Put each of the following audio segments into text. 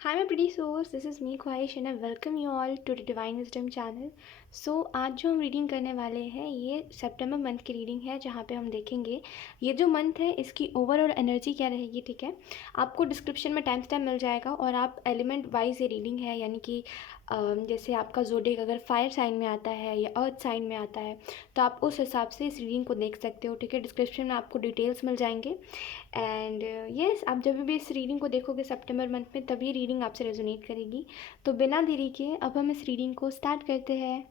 Hi my pretty souls, this is me ख्वाहिश and I welcome you all to the Divine Wisdom channel. So आज जो हम reading करने वाले हैं ये सितंबर मंथ की रीडिंग है जहाँ पे हम देखेंगे ये जो मंथ है इसकी ओवरऑल एनर्जी क्या रहेगी। ठीक है, आपको डिस्क्रिप्शन में टाइम स्टैम्प मिल जाएगा और आप एलिमेंट वाइज ये रीडिंग है, यानी कि जैसे आपका ज़ोडिएक अगर फायर साइन में आता है या अर्थ साइन में आता है तो आप उस हिसाब से इस रीडिंग को देख सकते हो। ठीक है, डिस्क्रिप्शन में आपको डिटेल्स मिल जाएंगे एंड यस आप जब भी इस रीडिंग को देखोगे सितंबर मंथ में तभी रीडिंग आपसे रेजोनेट करेगी। तो बिना देरी के अब हम इस रीडिंग को स्टार्ट करते हैं।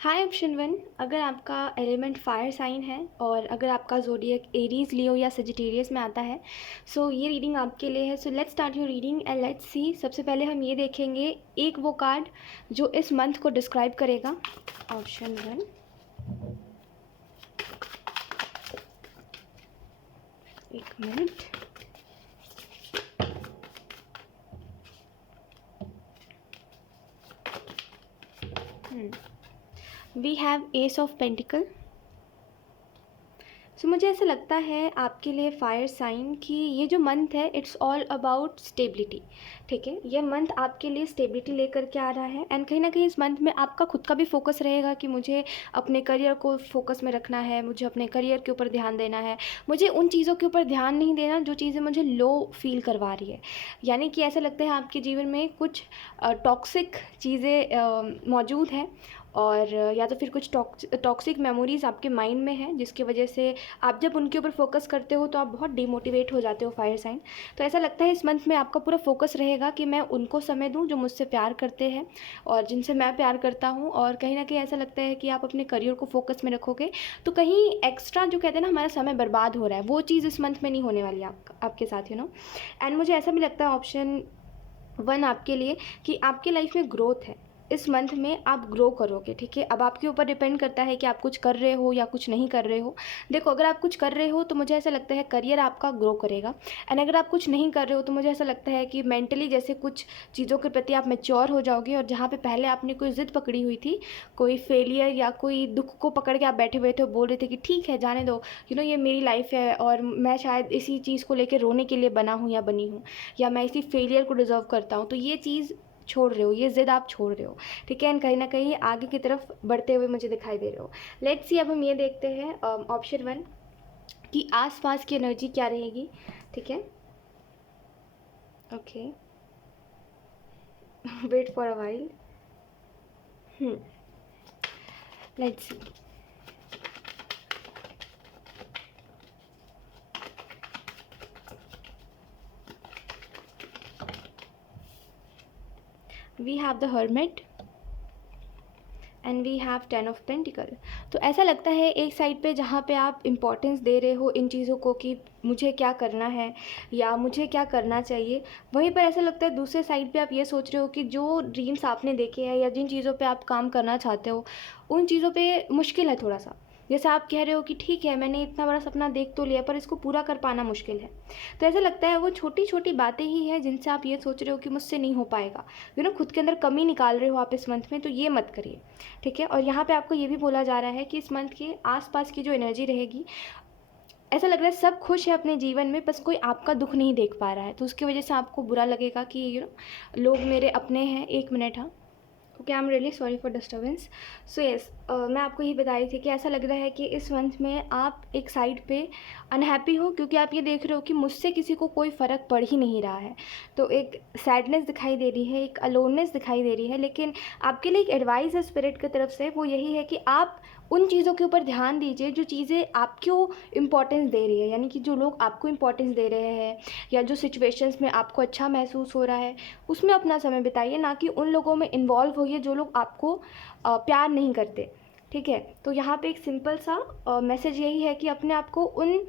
हाय ऑप्शन 1, अगर आपका एलिमेंट फायर साइन है और अगर आपका ज़ोडिएक एरीज, लियो या सजिटेरियस में आता है सो ये रीडिंग आपके लिए है। सो let's start your reading and let's सी। सबसे पहले हम ये देखेंगे एक वो कार्ड जो इस मंथ को डिस्क्राइब करेगा। ऑप्शन 1, एक मिनट। We have ace of pentacle. So मुझे ऐसा लगता है आपके लिए फायर साइन की ये जो मंथ है इट्स ऑल अबाउट स्टेबिलिटी। ठीक है, ये मंथ आपके लिए स्टेबिलिटी लेकर के आ रहा है एंड कहीं ना कहीं इस मंथ में आपका खुद का भी फोकस रहेगा कि मुझे अपने करियर को फोकस में रखना है, मुझे अपने करियर के ऊपर ध्यान देना है, मुझे उन चीज़ों के ऊपर ध्यान नहीं देना जो चीज़ें मुझे लो फील करवा रही है। यानी कि ऐसा लगता है आपके जीवन में कुछ टॉक्सिक चीज़ें मौजूद हैं और या तो फिर कुछ टॉक्सिक मेमोरीज़ आपके माइंड में हैं जिसकी वजह से आप जब उनके ऊपर फोकस करते हो तो आप बहुत डिमोटिवेट हो जाते हो फायर साइन। तो ऐसा लगता है इस मंथ में आपका पूरा फोकस रहेगा कि मैं उनको समय दूं जो मुझसे प्यार करते हैं और जिनसे मैं प्यार करता हूं, और कहीं ना कहीं ऐसा लगता है कि आप अपने करियर को फोकस में रखोगे तो कहीं एक्स्ट्रा जो कहते हैं ना हमारा समय बर्बाद हो रहा है वो चीज़ इस मंथ में नहीं होने वाली आपके साथ एंड मुझे ऐसा भी लगता है ऑप्शन 1 आपके लिए कि आपकी लाइफ में ग्रोथ है। इस मंथ में आप ग्रो करोगे। ठीक है, अब आपके ऊपर डिपेंड करता है कि आप कुछ कर रहे हो या कुछ नहीं कर रहे हो। देखो, अगर आप कुछ कर रहे हो तो मुझे ऐसा लगता है करियर आपका ग्रो करेगा एंड अगर आप कुछ नहीं कर रहे हो तो मुझे ऐसा लगता है कि मेंटली जैसे कुछ चीज़ों के प्रति आप मैच्योर हो जाओगे और जहाँ पे पहले आपने कोई ज़िद पकड़ी हुई थी, कोई फेलियर या कोई दुख को पकड़ के आप बैठे हुए थे और बोल रहे थे कि ठीक है जाने दो, ये मेरी लाइफ है और मैं शायद इसी चीज़ को लेकर रोने के लिए बना हूँ या बनी हूँ, या मैं इसी फेलियर को डिज़र्व करता हूँ, तो ये चीज़ छोड़ रहे हो, ये ज़िद आप छोड़ रहे हो। ठीक है, एंड कहीं ना कहीं आगे की तरफ बढ़ते हुए मुझे दिखाई दे रहे हो। लेट्स सी, अब हम ये देखते हैं ऑप्शन 1 कि आसपास की एनर्जी क्या रहेगी। ठीक है, okay, wait for a while. Let's see. We have the hermit and we have 10 of pentacle. तो ऐसा लगता है एक साइड पे जहाँ पे आप इम्पोर्टेंस दे रहे हो इन चीज़ों को कि मुझे क्या करना है या मुझे क्या करना चाहिए, वहीं पर ऐसा लगता है दूसरे साइड पे आप ये सोच रहे हो कि जो ड्रीम्स आपने देखे हैं या जिन चीज़ों पे आप काम करना चाहते हो उन चीज़ों पे मुश्किल है थोड़ा सा। जैसे आप कह रहे हो कि ठीक है मैंने इतना बड़ा सपना देख तो लिया पर इसको पूरा कर पाना मुश्किल है। तो ऐसा लगता है वो छोटी छोटी बातें ही हैं जिनसे आप ये सोच रहे हो कि मुझसे नहीं हो पाएगा। खुद के अंदर कमी निकाल रहे हो आप इस मंथ में, तो ये मत करिए। ठीक है, और यहाँ पे आपको ये भी बोला जा रहा है कि इस मंथ के आसपास की जो एनर्जी रहेगी, ऐसा लग रहा है सब खुश है अपने जीवन में, बस कोई आपका दुख नहीं देख पा रहा है तो उसकी वजह से आपको बुरा लगेगा कि लोग मेरे अपने हैं। एक मिनट, हाँ, okay, I am really sorry for disturbance. So yes, मैं आपको यही बता रही थी कि ऐसा लग रहा है कि इस मंथ में आप एक साइड पे अनहैप्पी हो क्योंकि आप ये देख रहे हो कि मुझसे किसी को कोई फ़र्क पड़ ही नहीं रहा है। तो एक सैडनेस दिखाई दे रही है, एक अलोननेस दिखाई दे रही है, लेकिन आपके लिए एक एडवाइस है स्पिरिट की तरफ से, वो यही है कि आप उन चीज़ों के ऊपर ध्यान दीजिए जो चीज़ें आपको इम्पोर्टेंस दे रही है, यानी कि जो लोग आपको इम्पोर्टेंस दे रहे हैं या जो सिचुएशंस में आपको अच्छा महसूस हो रहा है उसमें अपना समय बिताइए, ना कि उन लोगों में इन्वॉल्व होइए जो लोग आपको प्यार नहीं करते। ठीक है, तो यहाँ पे एक सिंपल सा मैसेज यही है कि अपने आप को उन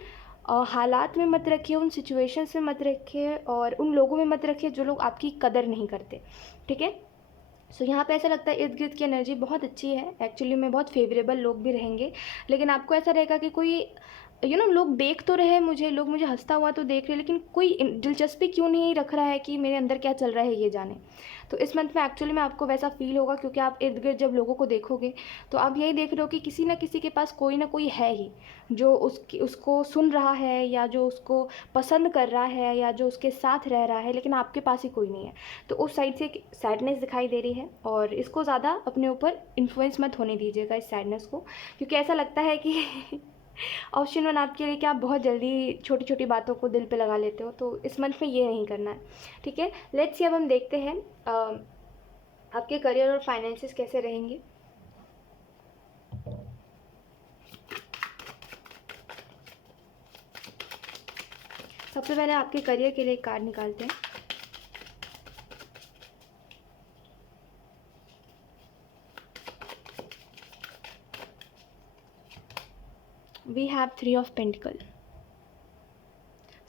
हालात में मत रखिए, उन सिचुएशंस में मत रखिए और उन लोगों में मत रखिए जो लोग आपकी कदर नहीं करते। ठीक है, सो यहाँ पे ऐसा लगता है इर्द गिर्द की एनर्जी बहुत अच्छी है, एक्चुअली में बहुत फेवरेबल लोग भी रहेंगे, लेकिन आपको ऐसा रहेगा कि कोई लोग देख तो रहे हैं मुझे, लोग मुझे हँसता हुआ तो देख रहे हैं, लेकिन कोई दिलचस्पी क्यों नहीं रख रहा है कि मेरे अंदर क्या चल रहा है ये जाने। तो इस मंथ में एक्चुअली में आपको वैसा फ़ील होगा, क्योंकि आप इर्द-गिर्द जब लोगों को देखोगे, तो आप यही देख रहे हो कि किसी न किसी के पास कोई न कोई है ही, जो उसको सुन रहा है, या जो उसको पसंद कर रहा है, या जो उसके साथ रह रहा है, लेकिन आपके पास ही कोई नहीं है। तो उस साइड से एक सैडनेस दिखाई दे रही है, और इसको ज़्यादा अपने ऊपर इन्फ्लुएंस मत होने दीजिएगा इस सैडनेस को, क्योंकि ऐसा लगता है कि ऑप्शन 1 आपके लिए कि आप बहुत जल्दी छोटी-छोटी बातों को दिल पे लगा लेते हो, तो इस मंथ में ये नहीं करना है, ठीक है? लेट्स सी, अब हम देखते हैं आपके करियर और फाइनेंसेस कैसे रहेंगे। सबसे पहले आपके करियर के लिए एक कार्ड निकालते हैं। We have 3 of pentacle.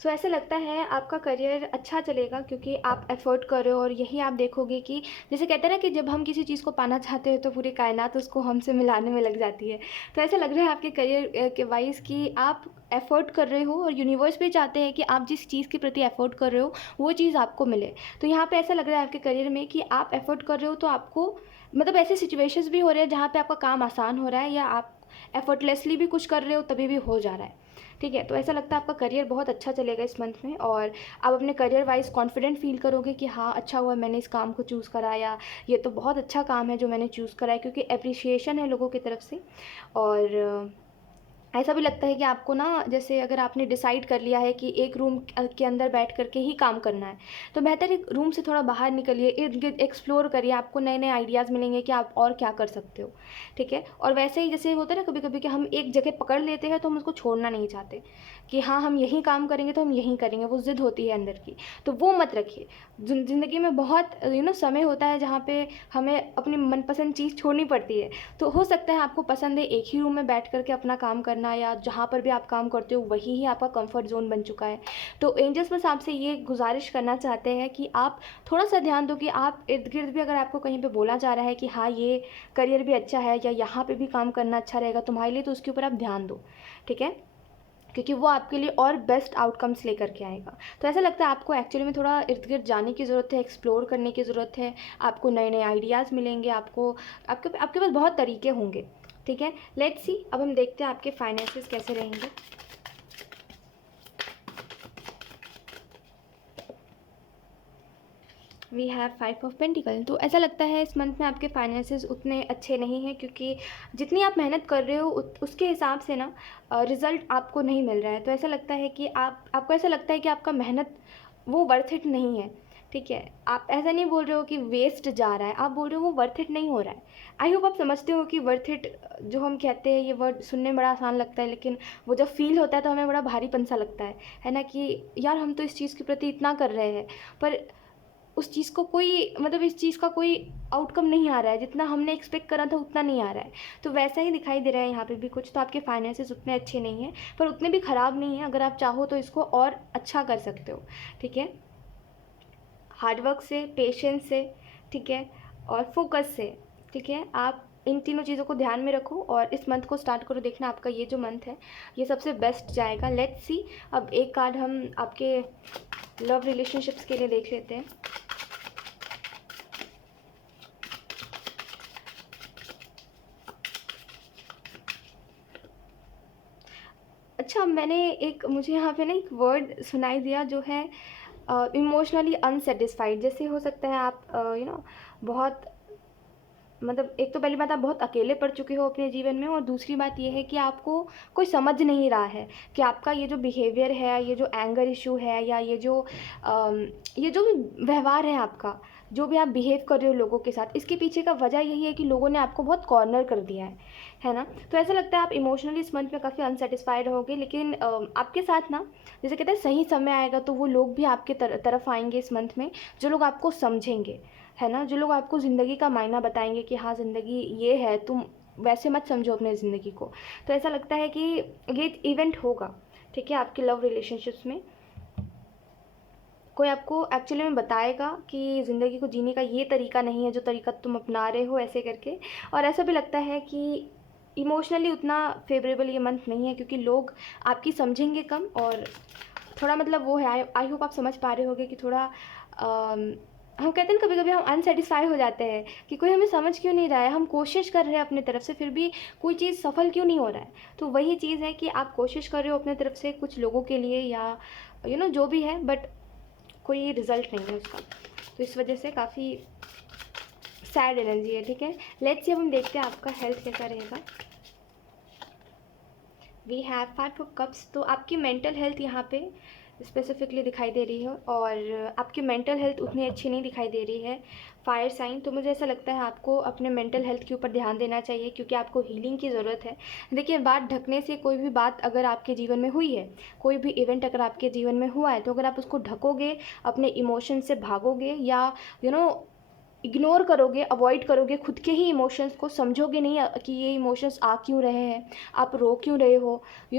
So ऐसे लगता है आपका करियर अच्छा चलेगा, क्योंकि आप एफ़र्ट कर रहे हो, और यही आप देखोगे कि जैसे कहते हैं ना कि जब हम किसी चीज़ को पाना चाहते हैं तो पूरी कायनात उसको हमसे मिलाने में लग जाती है। तो ऐसा लग रहा है आपके करियर के वाइज़ कि आप एफ़र्ट कर रहे हो, और यूनिवर्स भी चाहते हैं कि आप जिस चीज़ के प्रति एफ़र्ट कर रहे हो वो चीज़ आपको मिले। तो यहाँ पे ऐसा लग रहा है आपके करियर में कि आप एफ़र्ट कर रहे हो, तो आपको मतलब ऐसे सिचुएशंस भी हो रहे हैं जहाँ पे आपका काम आसान हो रहा है, या आप एफ़र्टलेसली भी कुछ कर रहे हो तभी भी हो जा रहा है। ठीक है, तो ऐसा लगता है आपका करियर बहुत अच्छा चलेगा इस मंथ में, और आप अपने करियर वाइज कॉन्फिडेंट फील करोगे कि हाँ, अच्छा हुआ मैंने इस काम को चूज़ करा, या ये तो बहुत अच्छा काम है जो मैंने चूज़ करा है, क्योंकि एप्रिसिएशन है लोगों की तरफ से। और ऐसा भी लगता है कि आपको ना, जैसे अगर आपने डिसाइड कर लिया है कि एक रूम के अंदर बैठ कर के ही काम करना है, तो बेहतर है रूम से थोड़ा बाहर निकलिए, इर्द-गिर्द एक्सप्लोर करिए, आपको नए-नए आइडियाज़ मिलेंगे कि आप और क्या कर सकते हो, ठीक है? और वैसे ही जैसे होता है ना कभी-कभी कि हम एक जगह पकड़ लेते हैं तो हम उसको छोड़ना नहीं चाहते, कि हाँ, हम यहीं काम करेंगे तो हम यहीं करेंगे, वो ज़िद होती है अंदर की, तो वो मत रखिए। ज़िंदगी में बहुत समय होता है जहाँ पे हमें अपनी मनपसंद चीज़ छोड़नी पड़ती है, तो हो सकता है आपको पसंद है एक ही रूम में बैठ कर के अपना काम करना, या जहाँ पर भी आप काम करते हो वही ही आपका कंफर्ट ज़ोन बन चुका है। तो एंजल्स बस आपसे ये गुज़ारिश करना चाहते हैं कि आप थोड़ा-सा ध्यान दो, कि आप इर्द-गिर्द भी अगर आपको कहीं पे बोला जा रहा है कि हाँ, ये करियर भी अच्छा है, या यहाँ पे भी काम करना अच्छा रहेगा तुम्हारे लिए, तो उसके ऊपर आप ध्यान दो, ठीक है? क्योंकि वो आपके लिए और बेस्ट आउटकम्स लेकर के आएगा। तो ऐसा लगता है आपको एक्चुअली में थोड़ा इर्द-गिर्द जाने की ज़रूरत है, एक्सप्लोर करने की ज़रूरत है, आपको नए-नए आइडियाज़ मिलेंगे, आपको आपके आपके पास बहुत तरीके होंगे, ठीक है? लेट्स सी, अब हम देखते हैं आपके फाइनेंसेस कैसे रहेंगे। We have 5 of pentacle. तो ऐसा लगता है इस मंथ में आपके फाइनेंसेस उतने अच्छे नहीं हैं, क्योंकि जितनी आप मेहनत कर रहे हो उसके हिसाब से ना रिज़ल्ट आपको नहीं मिल रहा है। तो ऐसा लगता है कि आपको ऐसा लगता है कि आपका मेहनत वो वर्थ इट नहीं है, ठीक है? आप ऐसा नहीं बोल रहे हो कि वेस्ट जा रहा है, आप बोल रहे हो वो वर्थ इट नहीं हो रहा है। आई होप आप समझते हो कि वर्थ इट जो हम कहते हैं, ये वर्ड सुनने में बड़ा आसान लगता है, लेकिन वो जब फ़ील होता है तो हमें बड़ा भारीपन सा लगता है ना? कि यार हम तो इस चीज़ के प्रति इतना कर रहे हैं, पर उस चीज़ को कोई मतलब इस चीज़ का कोई आउटकम नहीं आ रहा है, जितना हमने एक्सपेक्ट करा था उतना नहीं आ रहा है। तो वैसा ही दिखाई दे रहा है यहाँ पे भी कुछ। तो आपके फाइनेंसेस उतने अच्छे नहीं हैं, पर उतने भी ख़राब नहीं हैं, अगर आप चाहो तो इसको और अच्छा कर सकते हो, ठीक है? हार्डवर्क से, पेशेंस से, ठीक है? और फोकस से, ठीक है? आप इन तीनों चीज़ों को ध्यान में रखो, और इस मंथ को स्टार्ट करो। देखना आपका ये जो मंथ है ये सबसे बेस्ट जाएगा। लेट्स सी, अब एक कार्ड हम आपके लव रिलेशनशिप्स के लिए देख लेते हैं। अच्छा, मुझे यहाँ पे ना एक वर्ड सुनाई दिया जो है इमोशनली अनसेटिस्फाइड। जैसे हो सकता है आप बहुत मतलब, एक तो पहली बात, आप बहुत अकेले पड़ चुके हो अपने जीवन में, और दूसरी बात ये है कि आपको कोई समझ नहीं रहा है कि आपका ये जो बिहेवियर है, ये जो एंगर इशू है, या ये जो भी व्यवहार है आपका, जो भी आप बिहेव कर रहे हो लोगों के साथ, इसके पीछे का वजह यही है कि लोगों ने आपको बहुत कॉर्नर कर दिया है ना? तो ऐसा लगता है आप इमोशनली इस मंथ में काफ़ी अनसेटिस्फाइड रहोगे, लेकिन आपके साथ ना, जैसे कहते हैं सही समय आएगा तो वो लोग भी आपके तरफ आएंगे इस मंथ में, जो लोग आपको समझेंगे, है ना? जो लोग आपको ज़िंदगी का मायना बताएंगे कि हाँ, ज़िंदगी ये है, तुम वैसे मत समझो अपने ज़िंदगी को। तो ऐसा लगता है कि ये इवेंट होगा, ठीक है? आपके लव रिलेशनशिप्स में कोई आपको एक्चुअली में बताएगा कि ज़िंदगी को जीने का ये तरीका नहीं है जो तरीका तुम अपना रहे हो, ऐसे करके। और ऐसा भी लगता है कि इमोशनली उतना फेवरेबल ये मंथ नहीं है, क्योंकि लोग आपकी समझेंगे कम, और थोड़ा मतलब वो है, आई होप आप समझ पा रहे होगे कि थोड़ा हम कहते हैं ना कभी कभी हम अनसेटिस्फाई हो जाते हैं कि कोई हमें समझ क्यों नहीं रहा है, हम कोशिश कर रहे हैं अपनी तरफ से फिर भी कोई चीज़ सफल क्यों नहीं हो रहा है। तो वही चीज़ है कि आप कोशिश कर रहे हो अपने तरफ से कुछ लोगों के लिए, या जो भी है, बट कोई रिजल्ट नहीं है उसका। तो इस वजह से काफ़ी सैड एनर्जी है, ठीक है। लेट्स सी, अब हम देखते हैं आपका हेल्थ कैसा रहेगा। We have 5 of cups. तो आपकी मेंटल हेल्थ यहाँ पे स्पेसिफिकली दिखाई दे रही है, और आपकी मेंटल हेल्थ उतनी अच्छी नहीं दिखाई दे रही है फायर साइन। तो मुझे ऐसा लगता है आपको अपने मेंटल हेल्थ के ऊपर ध्यान देना चाहिए, क्योंकि आपको हीलिंग की ज़रूरत है। देखिए, बात ढकने से, कोई भी बात अगर आपके जीवन में हुई है, कोई भी इवेंट अगर आपके जीवन में हुआ है, तो अगर आप उसको ढकोगे, अपने इमोशन से भागोगे, या इग्नोर करोगे, अवॉइड करोगे, खुद के ही इमोशंस को समझोगे नहीं कि ये इमोशंस आ क्यों रहे हैं, आप रो क्यों रहे हो,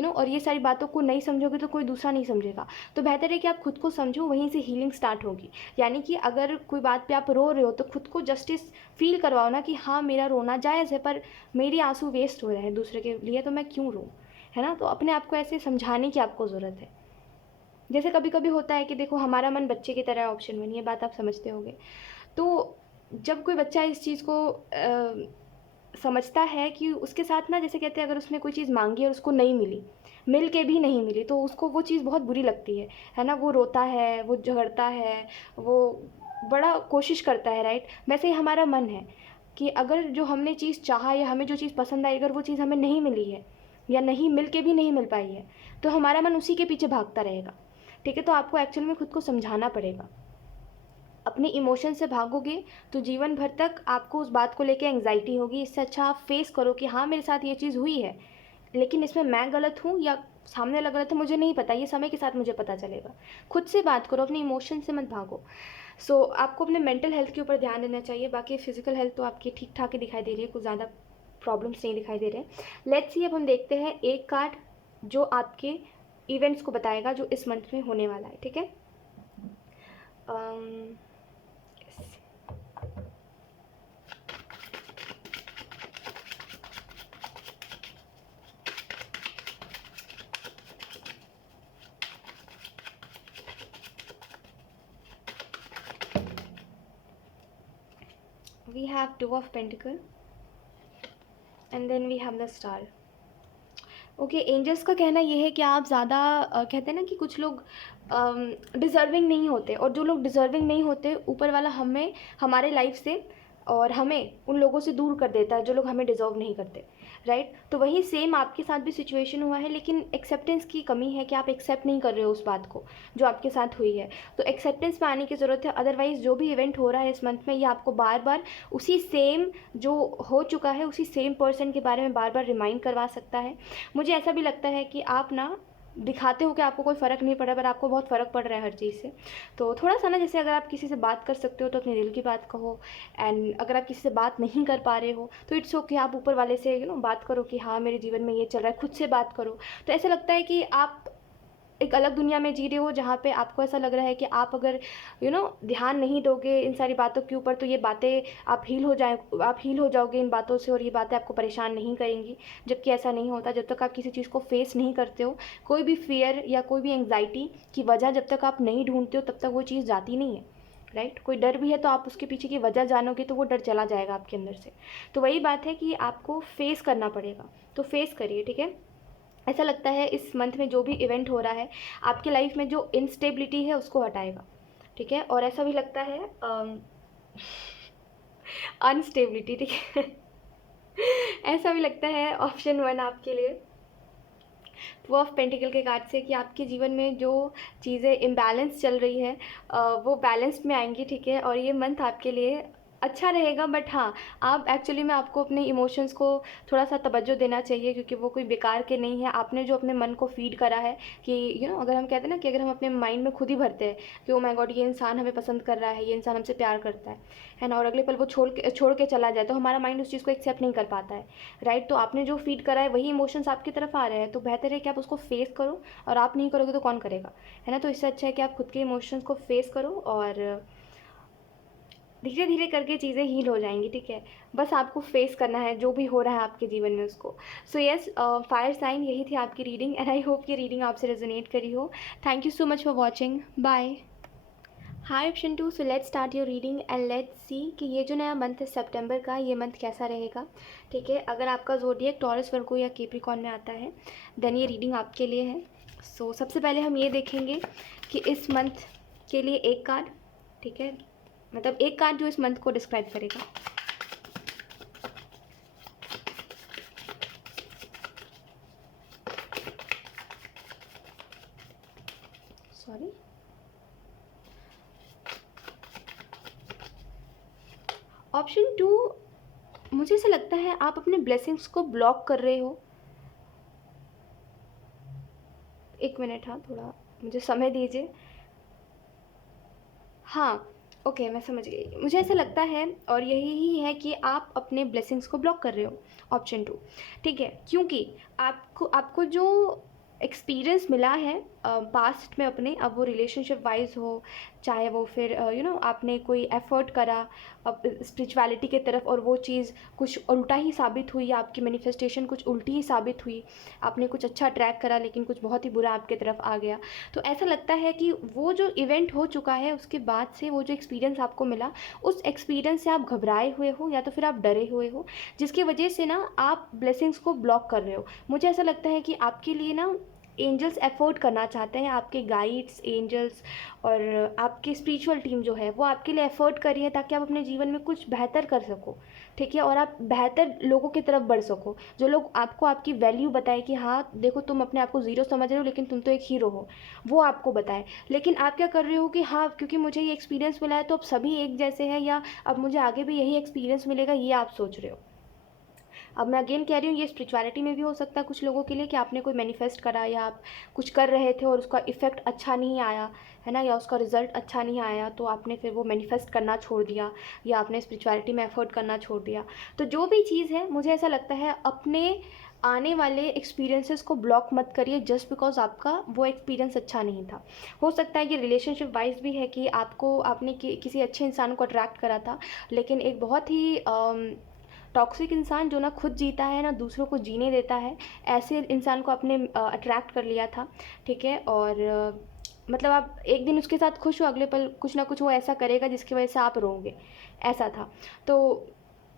और ये सारी बातों को नहीं समझोगे तो कोई दूसरा नहीं समझेगा। तो बेहतर है कि आप खुद को समझो, वहीं से हीलिंग स्टार्ट होगी। यानी कि अगर कोई बात पे आप रो रहे हो तो खुद को जस्टिस फील करवाओ ना, कि हाँ, मेरा रोना जायज़ है, पर मेरे आंसू वेस्ट हो रहे हैं दूसरे के लिए, तो मैं क्यों रो, है ना। तो अपने आप को ऐसे समझाने की आपको ज़रूरत है। जैसे कभी कभी होता है कि देखो, हमारा मन बच्चे की तरह, ऑप्शन 1, ये बात आप समझते होंगे। तो जब कोई बच्चा इस चीज़ को समझता है कि उसके साथ ना, जैसे कहते हैं, अगर उसने कोई चीज़ मांगी और उसको नहीं मिली, मिल के भी नहीं मिली, तो उसको वो चीज़ बहुत बुरी लगती है ना। वो रोता है, वो झगड़ता है, वो बड़ा कोशिश करता है, राइट। वैसे ही हमारा मन है कि अगर जो हमने चीज़ चाहा, या हमें जो चीज़ पसंद आई, अगर वो चीज़ हमें नहीं मिली है, या नहीं मिल के भी नहीं मिल पाई है, तो हमारा मन उसी के पीछे भागता रहेगा, ठीक है। तो आपको एक्चुअल में खुद को समझाना पड़ेगा। अपने इमोशन से भागोगे तो जीवन भर तक आपको उस बात को लेके एंग्जाइटी होगी। इससे अच्छा आप फेस करो कि हाँ, मेरे साथ ये चीज़ हुई है, लेकिन इसमें मैं गलत हूँ या सामने वाला गलत है, मुझे नहीं पता, ये समय के साथ मुझे पता चलेगा। खुद से बात करो, अपने इमोशन से मत भागो। आपको अपने मेंटल हेल्थ के ऊपर ध्यान देना चाहिए। बाकी फिजिकल हेल्थ तो आपकी ठीक ठाक ही दिखाई दे रही है, कुछ ज़्यादा प्रॉब्लम्स नहीं दिखाई दे रहे। लेट्स सी, अब हम देखते हैं एक कार्ड जो आपके इवेंट्स को बताएगा जो इस मंथ में होने वाला है, ठीक है। we have 2 of pentacle and then we have the star. Okay, angels का कहना ये है कि आप ज़्यादा कहते हैं ना कि कुछ लोग डिज़र्विंग नहीं होते, और जो लोग डिज़र्विंग नहीं होते, ऊपर वाला हमें हमारे लाइफ से और हमें उन लोगों से दूर कर देता है जो लोग हमें डिज़र्व नहीं करते, राइट। तो वही सेम आपके साथ भी सिचुएशन हुआ है, लेकिन एक्सेप्टेंस की कमी है कि आप एक्सेप्ट नहीं कर रहे हो उस बात को जो आपके साथ हुई है। तो एक्सेप्टेंस में आने की ज़रूरत है। अदरवाइज़ जो भी इवेंट हो रहा है इस मंथ में, ये आपको बार बार उसी सेम जो हो चुका है, उसी सेम पर्सन के बारे में बार बार रिमाइंड करवा सकता है। मुझे ऐसा भी लगता है कि आप ना दिखाते हो कि आपको कोई फ़र्क नहीं पड़ रहा, पर आपको बहुत फ़र्क पड़ रहा है हर चीज़ से। तो थोड़ा सा ना, जैसे अगर आप किसी से बात कर सकते हो तो अपने दिल की बात कहो, एंड अगर आप किसी से बात नहीं कर पा रहे हो तो इट्स ओके, आप ऊपर वाले से बात करो कि हाँ, मेरे जीवन में ये चल रहा है, खुद से बात करो। तो ऐसा लगता है कि आप एक अलग दुनिया में जी रहे हो, जहाँ पे आपको ऐसा लग रहा है कि आप अगर ध्यान नहीं दोगे इन सारी बातों के ऊपर, तो ये बातें आप हील हो जाओगे इन बातों से, और ये बातें आपको परेशान नहीं करेंगी। जबकि ऐसा नहीं होता। जब तक आप किसी चीज़ को फेस नहीं करते हो, कोई भी फियर या कोई भी एंग्जाइटी की वजह जब तक आप नहीं ढूंढते हो, तब तक वो चीज़ जाती नहीं है, राइट। कोई डर भी है तो आप उसके पीछे की वजह जानोगे तो वो डर चला जाएगा आपके अंदर से। तो वही बात है कि आपको फेस करना पड़ेगा, तो फेस करिए, ठीक है। ऐसा लगता है इस मंथ में जो भी इवेंट हो रहा है आपके लाइफ में, जो इंस्टेबिलिटी है उसको हटाएगा, ठीक है। और ऐसा भी लगता है अनस्टेबिलिटी, ठीक है। ऐसा भी लगता है ऑप्शन 1 आपके लिए, 2 ऑफ पेंटिकल के कार्ड से, कि आपके जीवन में जो चीज़ें इम्बैलेंस चल रही है वो बैलेंस्ड में आएंगी, ठीक है। और ये मंथ आपके लिए अच्छा रहेगा। बट हाँ, आप एक्चुअली में आपको अपने इमोशंस को थोड़ा सा तवज्जो देना चाहिए, क्योंकि वो कोई बेकार के नहीं है। आपने जो अपने मन को फीड करा है कि अगर हम कहते हैं ना कि अगर हम अपने माइंड में खुद ही भरते हैं कि ओ माय गॉड, ये इंसान हमें पसंद कर रहा है, ये इंसान हमसे प्यार करता है ना, और अगले पल वो छोड़ के चला जाए, तो हमारा माइंड उस चीज़ को एक्सेप्ट नहीं कर पाता है, राइट। तो आपने जो फीड करा है वही इमोशंस आपकी तरफ आ रहे हैं, तो बेहतर है कि आप उसको फेस करो, और आप नहीं करोगे तो कौन करेगा, है ना। तो इससे अच्छा है कि आप खुद के इमोशंस को फेस करो और धीरे धीरे करके चीज़ें हील हो जाएंगी, ठीक है। बस आपको फेस करना है जो भी हो रहा है आपके जीवन में उसको। सो यस, फायर साइन, यही थी आपकी रीडिंग एंड आई होप ये रीडिंग आपसे रेजोनेट करी हो। Thank you so much for watching, bye. Hi option 2, so let's start your reading and let's see कि ये जो नया मंथ है सितंबर का, ये मंथ कैसा रहेगा, ठीक है। अगर आपका ज़ोडिएक टॉरस, वर्गो या कैप्रिकॉर्न में आता है देन ये रीडिंग आपके लिए है। सो सबसे पहले हम ये देखेंगे कि इस मंथ के लिए एक कार्ड, ठीक है, मतलब एक कार्ड जो इस मंथ को डिस्क्राइब करेगा। सॉरी, ऑप्शन 2, मुझे ऐसा लगता है आप अपने ब्लेसिंग्स को ब्लॉक कर रहे हो। एक मिनट, हाँ थोड़ा मुझे समय दीजिए। हाँ, ओके, मैं समझ गई। मुझे ऐसा लगता है और यही ही है कि आप अपने ब्लेसिंग्स को ब्लॉक कर रहे हो, ऑप्शन 2, ठीक है। क्योंकि आपको आपको जो एक्सपीरियंस मिला है पास्ट में अपने, अब वो रिलेशनशिप वाइज हो, चाहे वो फिर आपने कोई एफर्ट करा अब स्पिरिचुअलिटी के तरफ और वो चीज़ कुछ उल्टा ही साबित हुई, या आपकी मैनिफेस्टेशन कुछ उल्टी ही साबित हुई, आपने कुछ अच्छा ट्रैक करा लेकिन कुछ बहुत ही बुरा आपके तरफ आ गया। तो ऐसा लगता है कि वो जो इवेंट हो चुका है उसके बाद से वो जो एक्सपीरियंस आपको मिला, उस एक्सपीरियंस से आप घबराए हुए हो या तो फिर आप डरे हुए हो, जिसकी वजह से ना आप ब्लेसिंग्स को ब्लॉक कर रहे हो। मुझे ऐसा लगता है कि आपके लिए ना एंजल्स एफर्ट करना चाहते हैं, आपके गाइड्स, एंजल्स और आपकी स्पिरिचुअल टीम जो है वो आपके लिए एफर्ट कर रही है ताकि आप अपने जीवन में कुछ बेहतर कर सको, ठीक है, और आप बेहतर लोगों की तरफ बढ़ सको। जो लोग आपको आपकी वैल्यू बताए कि हाँ देखो तुम अपने आप को ज़ीरो समझ रहे हो लेकिन तुम तो एक हीरो हो, वो आपको बताए। लेकिन आप क्या कर रहे हो कि हाँ क्योंकि मुझे ये एक्सपीरियंस मिला है तो अब सभी एक जैसे हैं, या अब मुझे आगे भी यही एक्सपीरियंस मिलेगा, ये आप सोच रहे हो। अब मैं अगेन कह रही हूँ, ये स्पिरिचुअलिटी में भी हो सकता है कुछ लोगों के लिए कि आपने कोई मैनिफेस्ट करा या आप कुछ कर रहे थे और उसका इफ़ेक्ट अच्छा नहीं आया है ना, या उसका रिजल्ट अच्छा नहीं आया, तो आपने फिर वो मैनिफेस्ट करना छोड़ दिया या आपने स्पिरिचुअलिटी में एफर्ट करना छोड़ दिया। तो जो भी चीज़ है, मुझे ऐसा लगता है अपने आने वाले एक्सपीरियंसेस को ब्लॉक मत करिए जस्ट बिकॉज आपका वो एक्सपीरियंस अच्छा नहीं था। हो सकता है कि रिलेशनशिप वाइज भी है कि आपने किसी अच्छे इंसान को अट्रैक्ट करा था, लेकिन एक बहुत ही टॉक्सिक इंसान जो ना खुद जीता है ना दूसरों को जीने देता है, ऐसे इंसान को आपने अट्रैक्ट कर लिया था, ठीक है। और मतलब आप एक दिन उसके साथ खुश हो, अगले पल कुछ ना कुछ वो ऐसा करेगा जिसकी वजह से आप रोओगे, ऐसा था। तो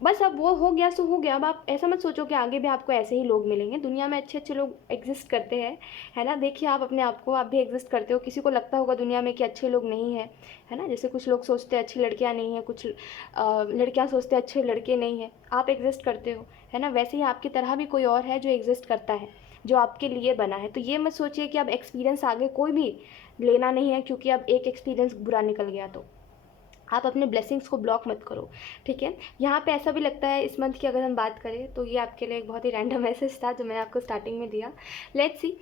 बस अब वो हो गया सो हो गया। अब आप ऐसा मत सोचो कि आगे भी आपको ऐसे ही लोग मिलेंगे। दुनिया में अच्छे अच्छे लोग एग्जिस्ट करते हैं, है ना। देखिए आप अपने आप को, आप भी एग्जिस्ट करते हो। किसी को लगता होगा दुनिया में कि अच्छे लोग नहीं हैं, है ना। जैसे कुछ लोग सोचते हैं अच्छी लड़कियां नहीं हैं, कुछ लड़कियां सोचते हैं अच्छे लड़के नहीं हैं। आप एग्जिस्ट करते हो, है ना। वैसे ही आपकी तरह भी कोई और है जो एग्जिस्ट करता है, जो आपके लिए बना है। तो ये मत सोचिए कि अब एक्सपीरियंस आगे कोई भी लेना नहीं है क्योंकि अब एक एक्सपीरियंस बुरा निकल गया तो आप अपने ब्लेसिंग्स को ब्लॉक मत करो, ठीक है। यहाँ पे ऐसा भी लगता है इस मंथ की अगर हम बात करें तो ये आपके लिए एक बहुत ही रैंडम मैसेज था जो मैंने आपको स्टार्टिंग में दिया। लेट्स सी,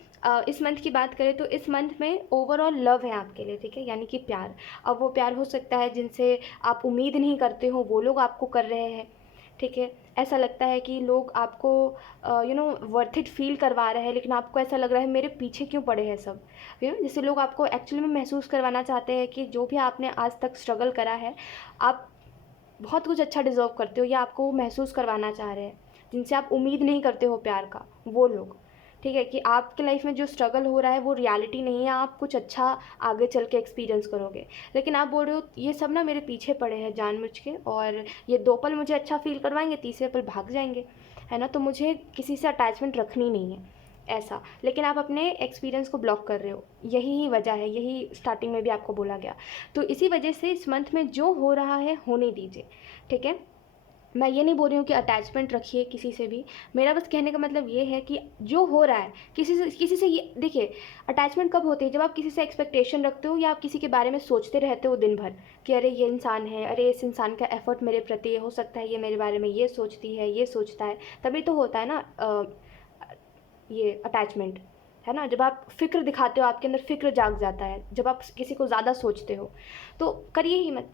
इस मंथ की बात करें तो इस मंथ में ओवरऑल लव है आपके लिए, ठीक है, यानी कि प्यार। अब वो प्यार हो सकता है जिनसे आप उम्मीद नहीं करते हो वो लोग आपको कर रहे हैं, ठीक है। ऐसा लगता है कि लोग आपको वर्थ इट फील करवा रहे हैं, लेकिन आपको ऐसा लग रहा है मेरे पीछे क्यों पड़े हैं सब, जैसे लोग आपको एक्चुअली में महसूस करवाना चाहते हैं कि जो भी आपने आज तक स्ट्रगल करा है, आप बहुत कुछ अच्छा डिज़र्व करते हो, या आपको वो महसूस करवाना चाह रहे हैं जिनसे आप उम्मीद नहीं करते हो प्यार का, वो लोग, ठीक है। कि आपके लाइफ में जो स्ट्रगल हो रहा है वो रियलिटी नहीं है, आप कुछ अच्छा आगे चल के एक्सपीरियंस करोगे। लेकिन आप बोल रहे हो ये सब ना मेरे पीछे पड़े हैं जानबूझ के, और ये 2 पल मुझे अच्छा फील करवाएंगे, तीसरे पल भाग जाएंगे, है ना। तो मुझे किसी से अटैचमेंट रखनी नहीं है, ऐसा। लेकिन आप अपने एक्सपीरियंस को ब्लॉक कर रहे हो, यही ही वजह है, यही स्टार्टिंग में भी आपको बोला गया। तो इसी वजह से इस मंथ में जो हो रहा है होने दीजिए, ठीक है। मैं ये नहीं बोल रही हूँ कि अटैचमेंट रखिए किसी से भी। मेरा बस कहने का मतलब ये है कि जो हो रहा है किसी से ये देखिए, अटैचमेंट कब होती है, जब आप किसी से एक्सपेक्टेशन रखते हो या आप किसी के बारे में सोचते रहते हो दिन भर कि अरे ये इंसान है, अरे इस इंसान का एफर्ट मेरे प्रति है, हो सकता है ये मेरे बारे में ये सोचती है, ये सोचता है, तभी तो होता है ना ये अटैचमेंट, है ना। जब आप फ़िक्र दिखाते हो, आपके अंदर फ़िक्र जाग जाता है, जब आप किसी को ज़्यादा सोचते हो, तो करिए ही मत,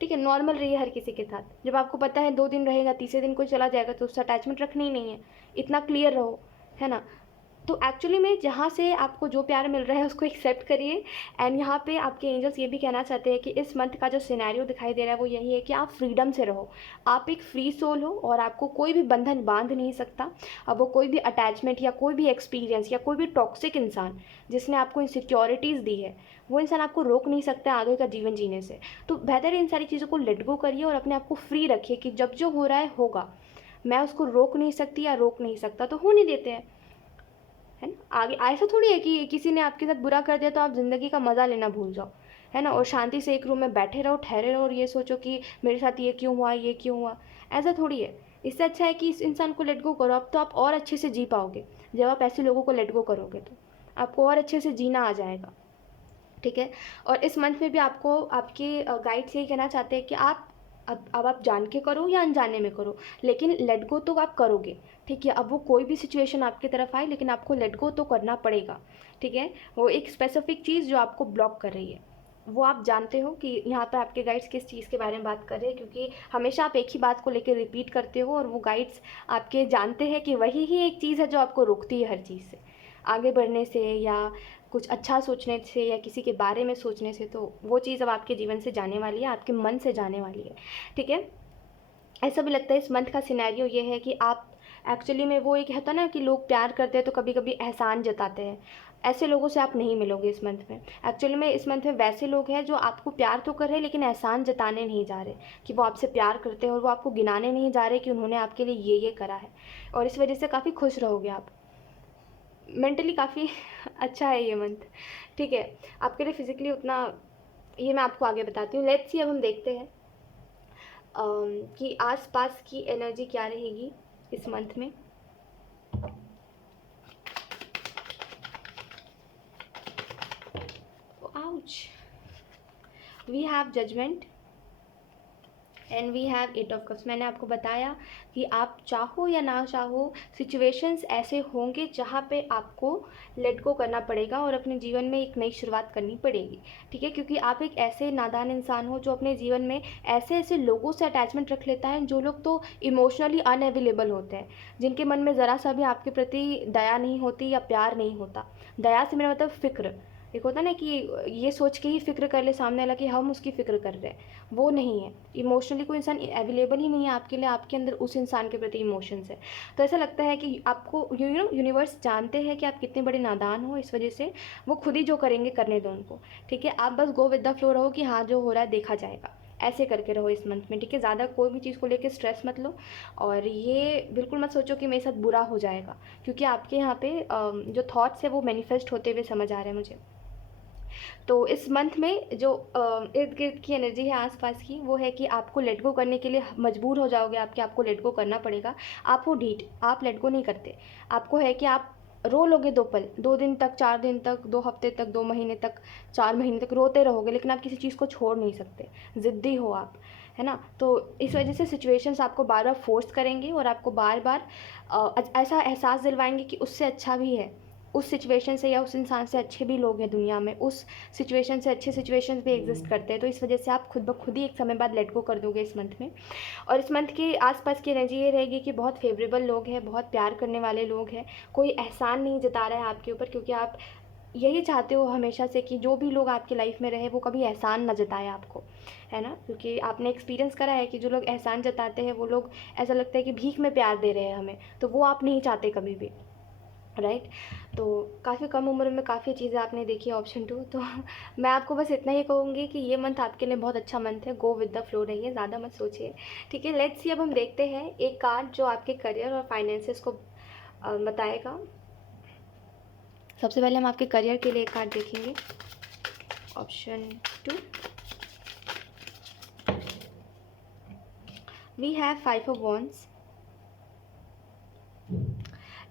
ठीक है। नॉर्मल रहिए हर किसी के साथ। जब आपको पता है 2 दिन रहेगा, तीसरे दिन कोई चला जाएगा, तो उससे अटैचमेंट रखनी ही नहीं है, इतना क्लियर रहो, है ना। तो एक्चुअली में जहाँ से आपको जो प्यार मिल रहा है उसको एक्सेप्ट करिए। एंड यहाँ पे आपके एंजल्स ये भी कहना चाहते हैं कि इस मंथ का जो सिनेरियो दिखाई दे रहा है वो यही है कि आप फ्रीडम से रहो। आप एक फ्री सोल हो और आपको कोई भी बंधन बांध नहीं सकता। अब वो कोई भी अटैचमेंट या कोई भी एक्सपीरियंस या कोई भी टॉक्सिक इंसान जिसने आपको इनसिक्योरिटीज़ दी है, वो इंसान आपको रोक नहीं सकता आगे का जीवन जीने से। तो बेहतर है इन सारी चीज़ों को लेट गो करिए और अपने आप को फ्री रखिए कि जब जो हो रहा है होगा, मैं उसको रोक नहीं सकती या रोक नहीं सकता, तो होने देते हैं, है ना। आगे ऐसा थोड़ी है कि किसी ने आपके साथ बुरा कर दिया तो आप ज़िंदगी का मज़ा लेना भूल जाओ, है ना, और शांति से एक रूम में बैठे रहो, ठहरे रहो और ये सोचो कि मेरे साथ ये क्यों हुआ, ये क्यों हुआ। ऐसा थोड़ी है। इससे अच्छा है कि इस इंसान को लेट गो करो। अब तो आप और अच्छे से जी पाओगे जब आप ऐसे लोगों को लेट गो करोगे, तो आपको और अच्छे से जीना आ जाएगा, ठीक है। और इस मंथ में भी आपको आपके गाइड्स यही कहना चाहते हैं कि आप अब आप जान के करो या अनजाने में करो, लेकिन लेट गो तो आप करोगे, ठीक है। अब वो कोई भी सिचुएशन आपकी तरफ आए, लेकिन आपको लेट गो तो करना पड़ेगा, ठीक है। वो एक स्पेसिफिक चीज़ जो आपको ब्लॉक कर रही है, वो आप जानते हो कि यहाँ पर आपके गाइड्स किस चीज़ के बारे में बात कर रहे हैं, क्योंकि हमेशा आप एक ही बात को लेकर रिपीट करते हो और वो गाइड्स आपके जानते हैं कि वही ही एक चीज़ है जो आपको रोकती है हर चीज़ से आगे बढ़ने से या कुछ अच्छा सोचने से या किसी के बारे में सोचने से। तो वो चीज़ अब आपके जीवन से जाने वाली है, आपके मन से जाने वाली है, ठीक है। ऐसा भी लगता है इस मंथ का सिनेरियो ये है कि आप एक्चुअली में, वो एक होता है ना कि लोग प्यार करते हैं तो कभी कभी एहसान जताते हैं, ऐसे लोगों से आप नहीं मिलोगे इस मंथ में। एक्चुअली में इस मंथ में वैसे लोग हैं जो आपको प्यार तो कर रहे हैं लेकिन एहसान जताने नहीं जा रहे कि वो आपसे प्यार करते हैं, और वो आपको गिनाने नहीं जा रहे कि उन्होंने आपके लिए ये करा है, और इस वजह से काफ़ी खुश रहोगे आप। मेंटली काफ़ी अच्छा है ये मंथ, ठीक है। आपके लिए फिजिकली उतना, ये मैं आपको आगे बताती हूँ। लेट्स सी, अब हम देखते हैं कि आसपास की एनर्जी क्या रहेगी इस मंथ में। Ouch, we have judgement and we have eight of cups. मैंने आपको बताया कि आप चाहो या ना चाहो, सिचुएशंस ऐसे होंगे जहाँ पे आपको लेट गो करना पड़ेगा और अपने जीवन में एक नई शुरुआत करनी पड़ेगी, ठीक है। क्योंकि आप एक ऐसे नादान इंसान हो जो अपने जीवन में ऐसे ऐसे लोगों से अटैचमेंट रख लेता है जो लोग तो इमोशनली अनअवेलेबल होते हैं, जिनके मन में ज़रा सा भी आपके प्रति दया नहीं होती या प्यार नहीं होता। दया से मेरा मतलब फ़िक्र, एक होता है ना कि ये सोच के ही फ़िक्र कर ले सामने वाला कि हम उसकी फ़िक्र कर रहे हैं, वो नहीं है। इमोशनली कोई इंसान अवेलेबल ही नहीं है आपके लिए, आपके अंदर उस इंसान के प्रति इमोशंस है। तो ऐसा लगता है कि आपको यूनिवर्स जानते हैं कि आप कितने बड़े नादान हो, इस वजह से वो खुद ही जो करेंगे करने दो उनको, ठीक है। आप बस गो विद द फ्लो रहो कि हाँ जो हो रहा है देखा जाएगा, ऐसे करके रहो इस मंथ में, ठीक है। ज़्यादा कोई भी चीज़ को लेकर स्ट्रेस मत लो, और ये बिल्कुल मत सोचो कि मेरे साथ बुरा हो जाएगा, क्योंकि आपके यहाँ पे जो थॉट्स है वो मैनिफेस्ट होते हुए समझ आ रहे हैं मुझे। तो इस मंथ में जो इर्द गिर्द की एनर्जी है आसपास की, वो है कि आपको लेट गो करने के लिए मजबूर हो जाओगे आप कि आपको लेट गो करना पड़ेगा। आप हो ढीठ, आप लेट गो नहीं करते। आपको है कि आप रो लोगे 2 पल, 2 दिन तक, 4 दिन तक, 2 हफ्ते तक, 2 महीने तक, 4 महीने तक रोते रहोगे, लेकिन आप किसी चीज़ को छोड़ नहीं सकते। ज़िद्दी हो आप, है ना। तो इस वजह से सिचुएशंस आपको बार बार फोर्स करेंगे और आपको बार बार ऐसा एहसास दिलवाएंगे कि उससे अच्छा भी है, उस सिचुएशन से या उस इंसान से अच्छे भी लोग हैं दुनिया में, उस सिचुएशन से अच्छे सिचुएशंस भी एग्जिस्ट करते हैं। तो इस वजह से आप खुद ब खुद ही एक समय बाद लेट गो कर दोगे इस मंथ में। और इस मंथ के आसपास की एनर्जी ये रहेगी कि बहुत फेवरेबल लोग हैं, बहुत प्यार करने वाले लोग हैं, कोई एहसान नहीं जता रहा है आपके ऊपर, क्योंकि आप यही चाहते हो हमेशा से कि जो भी लोग आपकी लाइफ में रहे वो कभी एहसान न जताए आपको, है ना। क्योंकि आपने एक्सपीरियंस करा है कि जो लोग एहसान जताते हैं वो लोग, ऐसा लगता है कि भीख में प्यार दे रहे हैं हमें, तो वो आप नहीं चाहते कभी भी, राइट। तो काफ़ी कम उम्र में काफ़ी चीज़ें आपने देखी है, ऑप्शन 2। तो मैं आपको बस इतना ही कहूँगी कि ये मंथ आपके लिए बहुत अच्छा मंथ है, गो विद द फ्लो रहिए, ज़्यादा मत सोचिए, ठीक है। लेट्स सी, अब हम देखते हैं एक कार्ड जो आपके करियर और फाइनेंसेस को बताएगा। सबसे पहले हम आपके करियर के लिए एक कार्ड देखेंगे, option 2। We have 5 of wands.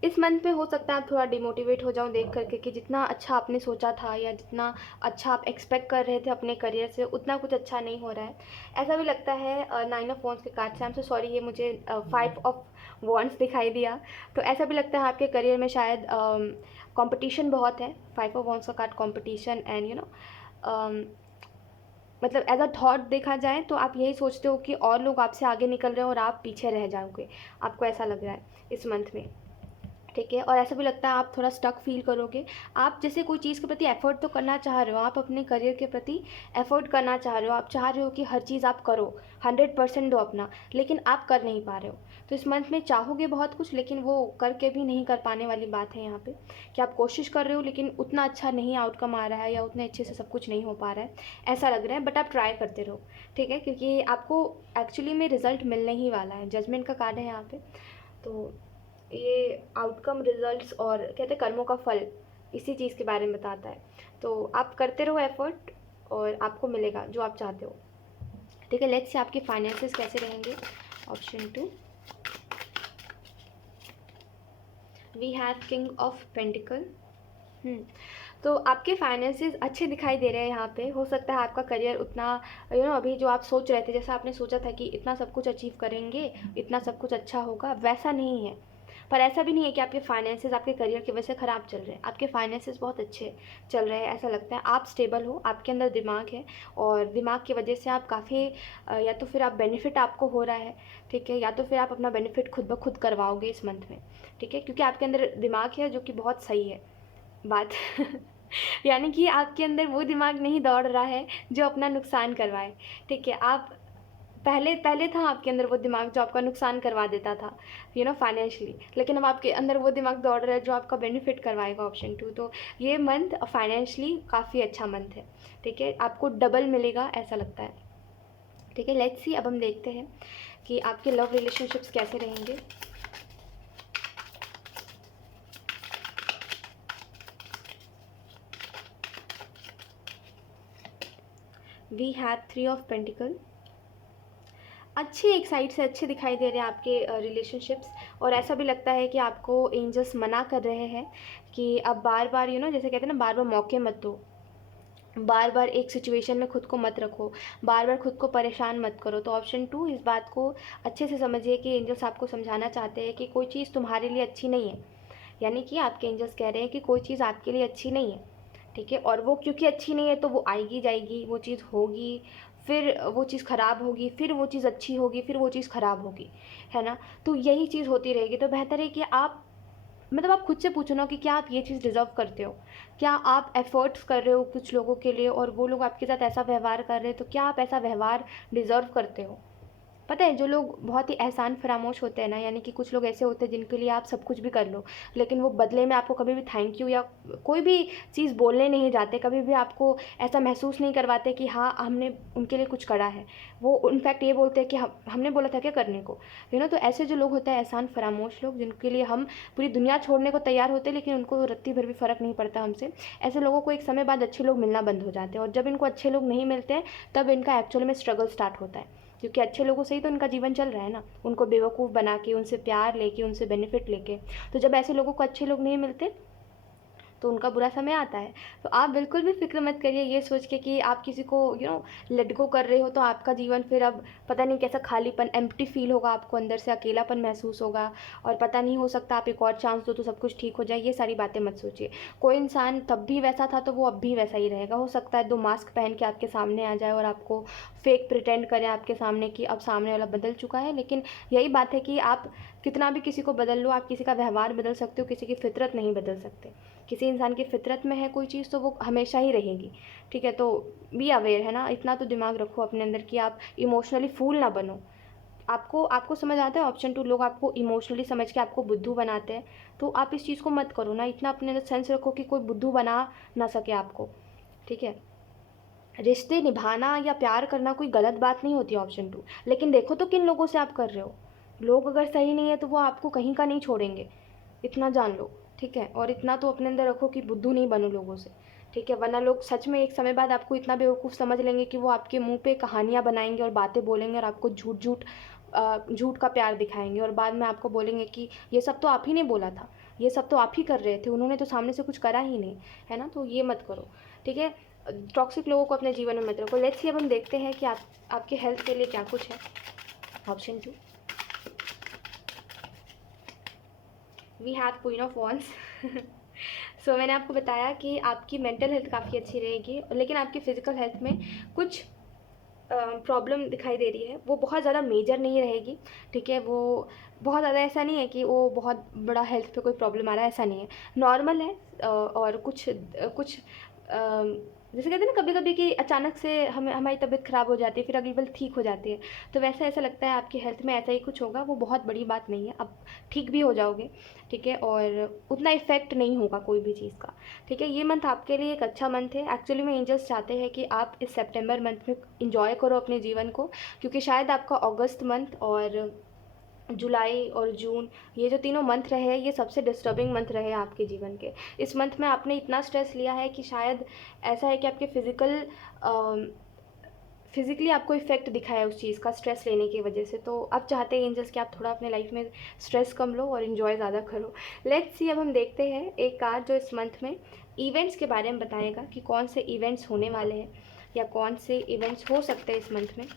इस मंथ में हो सकता है आप थोड़ा डिमोटिवेट हो जाओ देख करके कि जितना अच्छा आपने सोचा था या जितना अच्छा आप एक्सपेक्ट कर रहे थे अपने करियर से, उतना कुछ अच्छा नहीं हो रहा है, ऐसा भी लगता है। 9 ऑफ वॉन्ड्स के कार्ड से, आई एम सो सॉरी, ये मुझे 5 ऑफ वॉन्ड्स दिखाई दिया। तो ऐसा भी लगता है आपके करियर में शायद कंपटीशन बहुत है। 5 ऑफ वॉन्ड्स का card competition, and you know मतलब एज अ थॉट देखा जाए तो आप यही सोचते हो कि और लोग आपसे आगे निकल रहे हैं और आप पीछे रह जाओगे, आपको ऐसा लग रहा है इस मंथ में। ठीक है। और ऐसा भी लगता है आप थोड़ा स्टक फील करोगे। आप जैसे कोई चीज़ के प्रति एफ़र्ट तो करना चाह रहे हो, आप अपने करियर के प्रति एफ़र्ट करना चाह रहे हो, आप चाह रहे हो कि हर चीज़ आप करो, 100% दो अपना, लेकिन आप कर नहीं पा रहे हो। तो इस मंथ में चाहोगे बहुत कुछ, लेकिन वो करके भी नहीं कर पाने वाली बात है यहाँ पे, कि आप कोशिश कर रहे हो लेकिन उतना अच्छा नहीं आउटकम आ रहा है, या उतने अच्छे से सब कुछ नहीं हो पा रहा है, ऐसा लग रहा है। बट आप ट्राई करते रहो, ठीक है, क्योंकि आपको एक्चुअली में रिज़ल्ट मिलने ही वाला है। जजमेंट का कार्ड है यहाँ पे, तो ये आउटकम, रिजल्ट्स और कहते हैं कर्मों का फल, इसी चीज़ के बारे में बताता है। तो आप करते रहो एफर्ट और आपको मिलेगा जो आप चाहते हो, ठीक है। लेट्स से आपके फाइनेंसेस कैसे रहेंगे। Option 2, we have king of pentacle. तो आपके फाइनेंसेस अच्छे दिखाई दे रहे हैं यहाँ पे। हो सकता है आपका करियर उतना अभी जो आप सोच रहे थे, जैसा आपने सोचा था कि इतना सब कुछ अचीव करेंगे, इतना सब कुछ अच्छा होगा, वैसा नहीं है। पर ऐसा भी नहीं है कि आपके फाइनेंसेस आपके करियर की वजह से ख़राब चल रहे हैं। आपके फाइनेंसेस बहुत अच्छे चल रहे हैं, ऐसा लगता है। आप स्टेबल हो, आपके अंदर दिमाग है, और दिमाग की वजह से आप काफ़ी या तो फिर आप बेनिफिट आपको हो रहा है, ठीक है, या तो फिर आप अपना बेनिफिट खुद ब खुद करवाओगे इस मंथ में, ठीक है, क्योंकि आपके अंदर दिमाग है जो कि बहुत सही है बात। यानी कि आपके अंदर वो दिमाग नहीं दौड़ रहा है जो अपना नुकसान करवाए, ठीक है। आप पहले पहले था आपके अंदर वो दिमाग जो आपका नुकसान करवा देता था, फाइनेंशियली, लेकिन अब आपके अंदर वो दिमाग दौड़ रहा है जो आपका बेनिफिट करवाएगा। ऑप्शन 2, तो ये मंथ फाइनेंशियली काफ़ी अच्छा मंथ है, ठीक है, आपको डबल मिलेगा ऐसा लगता है, ठीक है। लेट्स सी, अब हम देखते हैं कि आपके लव रिलेशनशिप्स कैसे रहेंगे। We have 3 of pentacles. अच्छे, एक साइड से अच्छे दिखाई दे रहे हैं आपके रिलेशनशिप्स, और ऐसा भी लगता है कि आपको एंजल्स मना कर रहे हैं कि अब बार बार जैसे कहते हैं ना, बार बार मौके मत दो, बार बार एक सिचुएशन में खुद को मत रखो, बार बार खुद को परेशान मत करो। तो ऑप्शन 2, इस बात को अच्छे से समझिए कि एंजल्स आपको समझाना चाहते हैं कि कोई चीज़ तुम्हारे लिए अच्छी नहीं है। यानी कि आपके एंजल्स कह रहे हैं कि कोई चीज़ आपके लिए अच्छी नहीं है, ठीक है, और वो क्योंकि अच्छी नहीं है तो वो आएगी जाएगी, वो चीज़ होगी, फिर वो चीज़ ख़राब होगी, फिर वो चीज़ अच्छी होगी, फिर वो चीज़ ख़राब होगी, है ना। तो यही चीज़ होती रहेगी। तो बेहतर है कि आप आप खुद से पूछो ना कि क्या आप ये चीज़ डिज़र्व करते हो। क्या आप एफ़र्ट्स कर रहे हो कुछ लोगों के लिए, और वो लोग आपके साथ ऐसा व्यवहार कर रहे हैं, तो क्या आप ऐसा व्यवहार डिज़र्व करते हो। पता है, जो लोग बहुत ही एहसान फरामोश होते हैं ना, यानी कि कुछ लोग ऐसे होते हैं जिनके लिए आप सब कुछ भी कर लो, लेकिन वो बदले में आपको कभी भी थैंक यू या कोई भी चीज़ बोलने नहीं जाते, कभी भी आपको ऐसा महसूस नहीं करवाते कि हाँ हमने उनके लिए कुछ करा है। वो इनफैक्ट ये बोलते हैं कि हमने बोला था क्या करने को, तो ऐसे जो लोग होते हैं एहसान फरामोश लोग, जिनके लिए हम पूरी दुनिया छोड़ने को तैयार होते हैं, लेकिन उनको रत्ती भर भी फ़र्क नहीं पड़ता हमसे। ऐसे लोगों को एक समय बाद अच्छे लोग मिलना बंद हो जाते हैं, और जब इनको अच्छे लोग नहीं मिलते हैं तब इनका एक्चुअल में स्ट्रगल स्टार्ट होता है, क्योंकि अच्छे लोगों से ही तो उनका जीवन चल रहा है ना, उनको बेवकूफ़ बना के, उनसे प्यार लेके, उनसे बेनिफिट लेके। तो जब ऐसे लोगों को अच्छे लोग नहीं मिलते तो उनका बुरा समय आता है। तो आप बिल्कुल भी फ़िक्र मत करिए ये सोच के कि आप किसी को लेट गो कर रहे हो तो आपका जीवन फिर अब पता नहीं कैसा खालीपन, एम्प्टी फ़ील होगा, आपको अंदर से अकेलापन महसूस होगा, और पता नहीं, हो सकता आप एक और चांस दो तो सब कुछ ठीक हो जाए। ये सारी बातें मत सोचिए। कोई इंसान तब भी वैसा था तो वो अब भी वैसा ही रहेगा। हो सकता है 2 मास्क पहन के आपके सामने आ जाए और आपको फेक प्रिटेंड करे आपके सामने कि अब सामने वाला बदल चुका है, लेकिन यही बात है कि आप कितना भी किसी को बदल लो, आप किसी का व्यवहार बदल सकते हो, किसी की फ़ितरत नहीं बदल सकते। किसी इंसान की फ़ितरत में है कोई चीज़ तो वो हमेशा ही रहेगी, ठीक है। तो बी अवेयर, है ना, इतना तो दिमाग रखो अपने अंदर कि आप इमोशनली फूल ना बनो। आपको आपको समझ आता है ऑप्शन 2, लोग आपको इमोशनली समझ के आपको बुद्धू बनाते हैं, तो आप इस चीज़ को मत करो ना। इतना अपने अंदर सेंस रखो कि कोई बुद्धू बना ना सके आपको, ठीक है। रिश्ते निभाना या प्यार करना कोई गलत बात नहीं होती, ऑप्शन 2, लेकिन देखो तो किन लोगों से आप कर रहे हो। लोग अगर सही नहीं है तो वो आपको कहीं का नहीं छोड़ेंगे, इतना जान लो, ठीक है। और इतना तो अपने अंदर रखो कि बुद्धू नहीं बनो लोगों से, ठीक है, वरना लोग सच में एक समय बाद आपको इतना बेवकूफ़ समझ लेंगे कि वो आपके मुंह पे कहानियाँ बनाएंगे और बातें बोलेंगे, और आपको झूठ का प्यार दिखाएंगे, और बाद में आपको बोलेंगे कि ये सब तो आप ही ने बोला था, ये सब तो आप ही कर रहे थे, उन्होंने तो सामने से कुछ करा ही नहीं, है ना। तो ये मत करो, ठीक है। टॉक्सिक लोगों को अपने जीवन में मत रखो। लेट्स सी, अब हम देखते हैं कि आपके हेल्थ के लिए क्या कुछ है। Option 2, we have queen of wands. So मैंने आपको बताया कि आपकी मेंटल हेल्थ काफ़ी अच्छी रहेगी, लेकिन आपकी फ़िज़िकल हेल्थ में कुछ प्रॉब्लम दिखाई दे रही है वो बहुत ज़्यादा मेजर नहीं रहेगी, ठीक है। वो बहुत ज़्यादा ऐसा नहीं है कि वो बहुत बड़ा हेल्थ पे कोई प्रॉब्लम आ रहा है, ऐसा नहीं है, नॉर्मल है। और कुछ जैसे कहते हैं ना कभी कभी कि अचानक से हमारी तबीयत ख़राब हो जाती है, फिर अगली बार ठीक हो जाती है। तो वैसा ऐसा लगता है आपकी हेल्थ में ऐसा ही कुछ होगा, वो बहुत बड़ी बात नहीं है, अब ठीक भी हो जाओगे, ठीक है। और उतना इफ़ेक्ट नहीं होगा कोई भी चीज़ का, ठीक है। ये मंथ आपके लिए एक अच्छा मंथ है। एक्चुअली में एंजल्स चाहते हैं कि आप इस सितंबर मंथ में इंजॉय करो अपने जीवन को, क्योंकि शायद आपका अगस्त मंथ और जुलाई और जून, ये जो तीनों मंथ रहे हैं, ये सबसे डिस्टर्बिंग मंथ रहे हैं आपके जीवन के। इस मंथ में आपने इतना स्ट्रेस लिया है कि शायद ऐसा है कि आपके फिज़िकली आपको इफ़ेक्ट दिखा है उस चीज़ का, स्ट्रेस लेने की वजह से। तो अब चाहते हैं एंजल्स कि आप थोड़ा अपने लाइफ में स्ट्रेस कम लो और इन्जॉय ज़्यादा करो। लेट्स सी, अब हम देखते हैं एक कार्ड जो इस मंथ में इवेंट्स के बारे में बताएगा कि कौन से इवेंट्स होने वाले हैं या कौन से इवेंट्स हो सकते हैं इस मंथ में।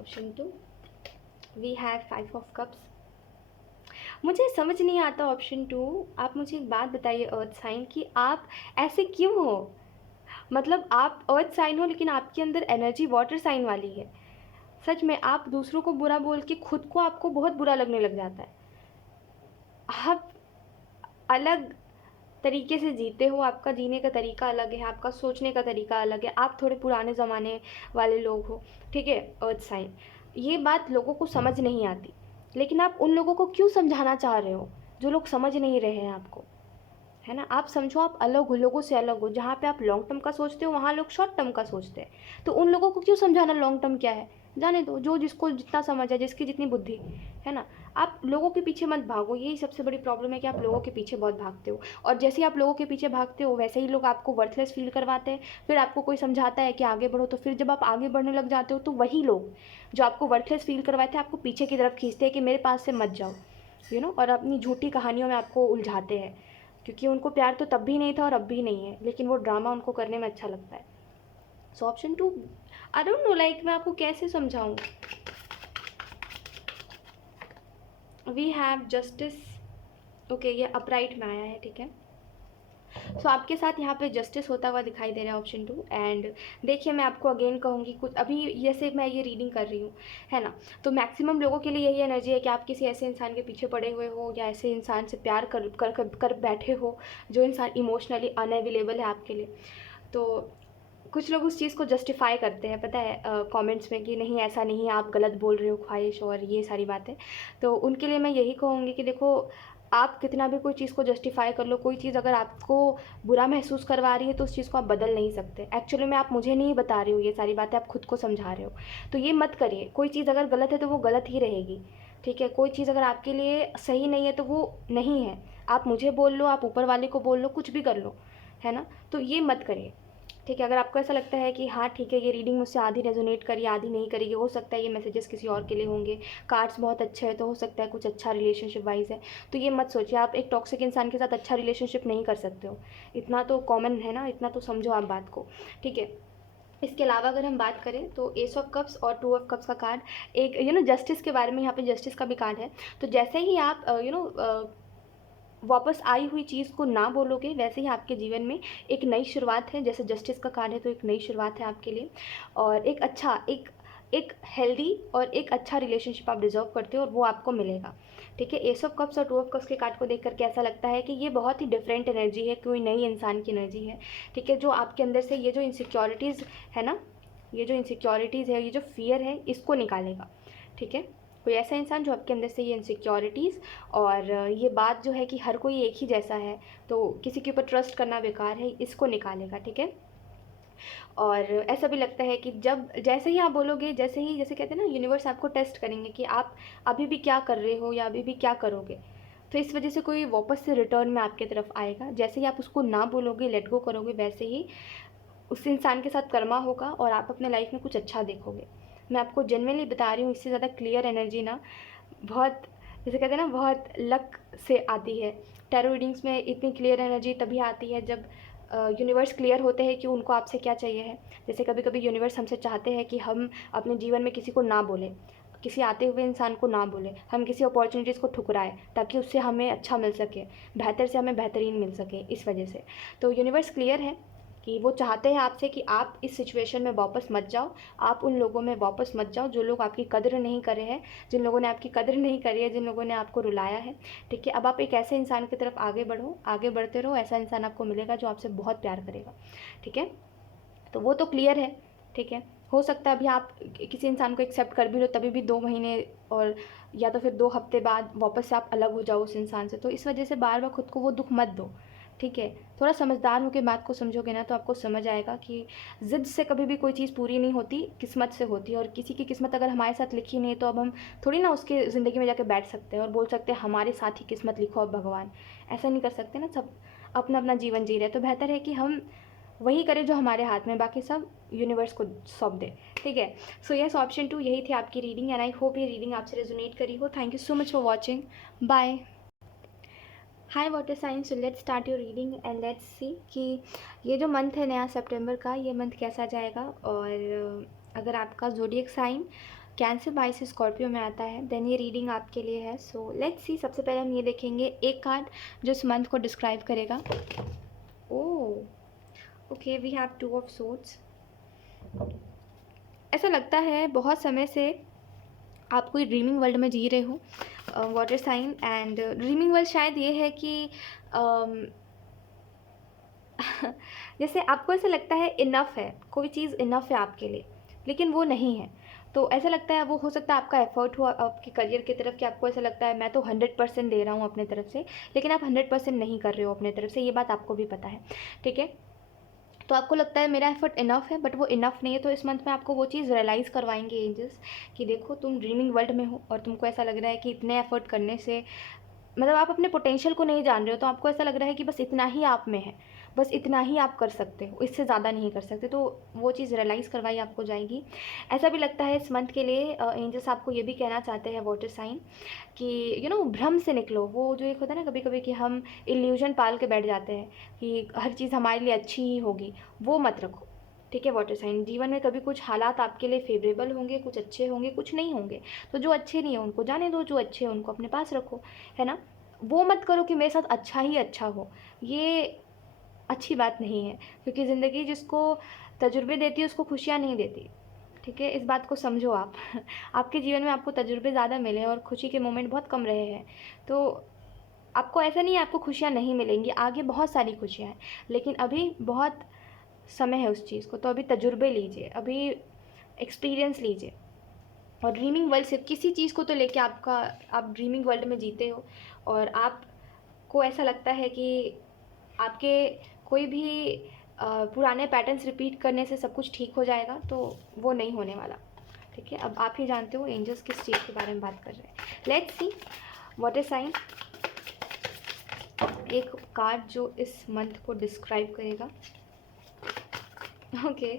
Option 2, we have 5 of cups. मुझे समझ नहीं आता ऑप्शन 2, आप मुझे एक बात बताइए अर्थ साइन, कि आप ऐसे क्यों हो? मतलब आप अर्थ साइन हो लेकिन आपके अंदर एनर्जी वाटर साइन वाली है। सच में आप दूसरों को बुरा बोल के खुद को आपको बहुत बुरा लगने लग जाता है। आप अलग तरीके से जीते हो, आपका जीने का तरीका अलग है, आपका सोचने का तरीका अलग है, आप थोड़े पुराने ज़माने वाले लोग हो, ठीक है। अर्थ साइन, ये बात लोगों को समझ नहीं आती, लेकिन आप उन लोगों को क्यों समझाना चाह रहे हो जो लोग समझ नहीं रहे हैं आपको, है ना। आप समझो, आप अलग हो, लोगों से अलग हो। जहाँ पे आप लॉन्ग टर्म का सोचते हो वहाँ लोग शॉर्ट टर्म का सोचते हैं। तो उन लोगों को क्यों समझाना लॉन्ग टर्म क्या है, जाने दो, जो जिसको जितना समझ है, जिसकी जितनी बुद्धि है ना। आप लोगों के पीछे मत भागो, यही सबसे बड़ी प्रॉब्लम है कि आप लोगों के पीछे बहुत भागते हो। और जैसे ही आप लोगों के पीछे भागते हो वैसे ही लोग आपको वर्थलेस फील करवाते हैं। फिर आपको कोई समझाता है कि आगे बढ़ो, तो फिर जब आप आगे बढ़ने लग जाते हो तो वही लोग जो आपको वर्थलेस फील करवाते हैं आपको पीछे की तरफ खींचते हैं कि मेरे पास से मत जाओ, और अपनी झूठी कहानियों में आपको उलझाते हैं। क्योंकि उनको प्यार तो तब भी नहीं था और अब भी नहीं है, लेकिन वो ड्रामा उनको करने में अच्छा लगता है। So option 2, I don't know, like मैं आपको कैसे समझाऊं। वी हैव जस्टिस, ओके, ये अपराइट में आया है, ठीक है। सो आपके साथ यहाँ पे जस्टिस होता हुआ दिखाई दे रहा है ऑप्शन 2। एंड देखिए, मैं आपको अगेन कहूँगी, कुछ अभी जैसे मैं ये रीडिंग कर रही हूँ, है ना, तो मैक्सिमम लोगों के लिए यही एनर्जी है कि आप किसी ऐसे इंसान के पीछे पड़े हुए हो या ऐसे इंसान से प्यार कर बैठे हो जो इंसान इमोशनली अनअवेलेबल है आपके लिए। तो कुछ लोग उस चीज़ को जस्टिफाई करते हैं, पता है, कमेंट्स में कि नहीं ऐसा नहीं है, आप गलत बोल रहे हो, ख्वाहिश और ये सारी बातें। तो उनके लिए मैं यही कहूँगी कि देखो, आप कितना भी कोई चीज़ को जस्टिफाई कर लो, कोई चीज़ अगर आपको बुरा महसूस करवा रही है तो उस चीज़ को आप बदल नहीं सकते। एक्चुअली में आप मुझे नहीं बता रही हो ये सारी बातें, आप खुद को समझा रहे हो। तो ये मत करिए, कोई चीज़ अगर गलत है तो वो गलत ही रहेगी, ठीक है। कोई चीज़ अगर आपके लिए सही नहीं है तो वो नहीं है। आप मुझे बोल लो, आप ऊपर वाले को बोल लो, कुछ भी कर लो, है ना। तो ये मत करिए, ठीक है। अगर आपको ऐसा लगता है कि हाँ ठीक है, ये रीडिंग मुझसे आधी रेजोनेट करी, आधी नहीं करी, हो सकता है ये मैसेजेस किसी और के लिए होंगे, कार्ड्स बहुत अच्छे हैं तो हो सकता है कुछ अच्छा रिलेशनशिप वाइज है, तो ये मत सोचिए। आप एक टॉक्सिक इंसान के साथ अच्छा रिलेशनशिप नहीं कर सकते हो, इतना तो कॉमन है ना, इतना तो समझो आप बात को, ठीक है। इसके अलावा अगर हम बात करें तो एस ऑफ कप्स और 2 ऑफ कप्स का कार्ड, एक जस्टिस के बारे में, यहाँ पे जस्टिस का भी कार्ड है। तो जैसे ही आप वापस आई हुई चीज़ को ना बोलोगे, वैसे ही आपके जीवन में एक नई शुरुआत है। जैसे जस्टिस का कार्ड है तो एक नई शुरुआत है आपके लिए, और एक अच्छा, एक हेल्दी और एक अच्छा रिलेशनशिप आप डिजर्व करते हो और वो आपको मिलेगा, ठीक है। एस ऑफ कप्स और 2 ऑफ कप्स के कार्ड को देख करके ऐसा लगता है कि ये बहुत ही डिफरेंट एनर्जी है, कोई नई इंसान की एनर्जी है, ठीक है। जो आपके अंदर से ये जो इनसिक्योरिटीज़ है ना, ये जो इनसिक्योरिटीज़ है, ये जो फियर है, इसको निकालेगा, ठीक है। कोई ऐसा इंसान जो आपके अंदर से ये इनसिक्योरिटीज़ और ये बात जो है कि हर कोई एक ही जैसा है तो किसी के ऊपर ट्रस्ट करना बेकार है, इसको निकालेगा, ठीक है। और ऐसा भी लगता है कि जब जैसे ही आप बोलोगे, जैसे कहते हैं ना, यूनिवर्स आपको टेस्ट करेंगे कि आप अभी भी क्या कर रहे हो या अभी भी क्या करोगे। तो इस वजह से कोई वापस से रिटर्न में आपकी तरफ आएगा। जैसे ही आप उसको ना बोलोगे, लेट गो करोगे, वैसे ही उस इंसान के साथ कर्मा होगा और आप अपने लाइफ में कुछ अच्छा देखोगे। मैं आपको जेन्युइनली बता रही हूँ, इससे ज़्यादा क्लियर एनर्जी ना बहुत, जैसे कहते हैं ना, बहुत लक से आती है। टैरो रीडिंग्स में इतनी क्लियर एनर्जी तभी आती है जब यूनिवर्स क्लियर होते हैं कि उनको आपसे क्या चाहिए है। जैसे कभी कभी यूनिवर्स हमसे चाहते हैं कि हम अपने जीवन में किसी को ना बोलें, किसी आते हुए इंसान को ना बोलें, हम किसी अपॉर्चुनिटीज़ को ठुकराएं ताकि उससे हमें अच्छा मिल सके, बेहतर से हमें बेहतरीन मिल सके, इस वजह से। तो यूनिवर्स क्लियर है कि वो चाहते हैं आपसे कि आप इस सिचुएशन में वापस मत जाओ, आप उन लोगों में वापस मत जाओ जो लोग आपकी कदर नहीं कर रहे हैं, जिन लोगों ने आपकी कदर नहीं करी है, जिन लोगों ने आपको रुलाया है। ठीक है, अब आप एक ऐसे इंसान की तरफ आगे बढ़ो, आगे बढ़ते रहो, ऐसा इंसान आपको मिलेगा जो आपसे बहुत प्यार करेगा। ठीक है, तो वो तो क्लियर है। ठीक है, हो सकता है अभी आप किसी इंसान को एक्सेप्ट कर भी लो, तभी भी 2 महीने और या तो फिर 2 हफ्ते बाद वापस से आप अलग हो जाओ उस इंसान से। तो इस वजह से बार बार खुद को वो दुख मत दो। ठीक है, थोड़ा समझदार होकर बात को समझोगे ना तो आपको समझ आएगा कि ज़िद से कभी भी कोई चीज़ पूरी नहीं होती, किस्मत से होती है। और किसी की किस्मत अगर हमारे साथ लिखी नहीं है तो अब हम थोड़ी ना उसके ज़िंदगी में जाके बैठ सकते हैं और बोल सकते हैं हमारे साथ ही किस्मत लिखो अब भगवान। ऐसा नहीं कर सकते ना, सब अपना अपना जीवन जी रहे हैं। तो बेहतर है कि हम वही करें जो हमारे हाथ में, बाकी सब यूनिवर्स को सौंप दे। ठीक है, सो यस, ऑप्शन 2 यही थी आपकी रीडिंग एंड आई होप ये रीडिंग आपसे रेजोनेट करी हो। Thank you so much for watching, bye. Hi water sign, so let's start your reading and let's see कि ये जो मंथ है नया सितंबर का, ये मंथ कैसा जाएगा। और अगर आपका zodiac sign cancer, pisces, scorpio में आता है देन ये रीडिंग आपके लिए है। सो लेट्स सी, सबसे पहले हम ये देखेंगे एक कार्ड जो इस मंथ को डिस्क्राइब करेगा। Oh okay, we have 2 of swords. ऐसा लगता है बहुत समय से आप कोई ड्रीमिंग वर्ल्ड में जी रहे हो water sign. And dreaming world शायद ये है कि जैसे आपको ऐसा लगता है इनफ है, कोई चीज़ इनफ है आपके लिए, लेकिन वो नहीं है। तो ऐसा लगता है, वो हो सकता है आपका एफर्ट हो आपके करियर की तरफ कि आपको ऐसा लगता है मैं तो 100% दे रहा हूँ अपने तरफ से, लेकिन आप 100% नहीं कर रहे हो अपने तरफ से, ये बात आपको भी पता है। ठीक है, तो आपको लगता है मेरा एफर्ट इनफ है, बट वो इनफ नहीं है। तो इस मंथ में आपको वो चीज़ रियलाइज़ करवाएंगे एंजल्स कि देखो तुम ड्रीमिंग वर्ल्ड में हो और तुमको ऐसा लग रहा है कि इतने एफर्ट करने से मतलब आप अपने पोटेंशियल को नहीं जान रहे हो। तो आपको ऐसा लग रहा है कि बस इतना ही आप में है, बस इतना ही आप कर सकते हो, इससे ज़्यादा नहीं कर सकते। तो वो चीज़ रियलाइज़ करवाई आपको जाएगी। ऐसा भी लगता है इस मंथ के लिए एंजल्स आपको ये भी कहना चाहते हैं वाटर साइन कि भ्रम से निकलो। वो जो एक होता है ना कभी कभी कि हम इल्यूजन पाल के बैठ जाते हैं कि हर चीज़ हमारे लिए अच्छी ही होगी, वो मत रखो। ठीक है वाटर साइन, जीवन में कभी कुछ हालात आपके लिए फेवरेबल होंगे, कुछ अच्छे होंगे, कुछ नहीं होंगे। तो जो अच्छे नहीं है उनको जाने दो, जो अच्छे हैं उनको अपने पास रखो, है ना। वो मत करो कि मेरे साथ अच्छा ही अच्छा हो, ये अच्छी बात नहीं है। क्योंकि ज़िंदगी जिसको तजुर्बे देती है उसको खुशियाँ नहीं देती। ठीक है, इस बात को समझो आप। आपके जीवन में आपको तजुर्बे ज़्यादा मिले और खुशी के मोमेंट बहुत कम रहे हैं। तो आपको ऐसा नहीं है आपको खुशियाँ नहीं मिलेंगी, आगे बहुत सारी खुशियाँ हैं, लेकिन अभी बहुत समय है उस चीज़ को। तो अभी तजुर्बे लीजिए, अभी एक्सपीरियंस लीजिए। और ड्रीमिंग वर्ल्ड से किसी चीज़ को तो लेके आप ड्रीमिंग वर्ल्ड में जीते हो और आपको ऐसा लगता है कि आपके कोई भी पुराने पैटर्न्स रिपीट करने से सब कुछ ठीक हो जाएगा, तो वो नहीं होने वाला। ठीक है, अब आप ही जानते हो एंजल्स किस चीज़ के बारे में बात कर रहे हैं। Let's see what is sine, एक कार्ड जो इस मंथ को डिस्क्राइब करेगा। ओके,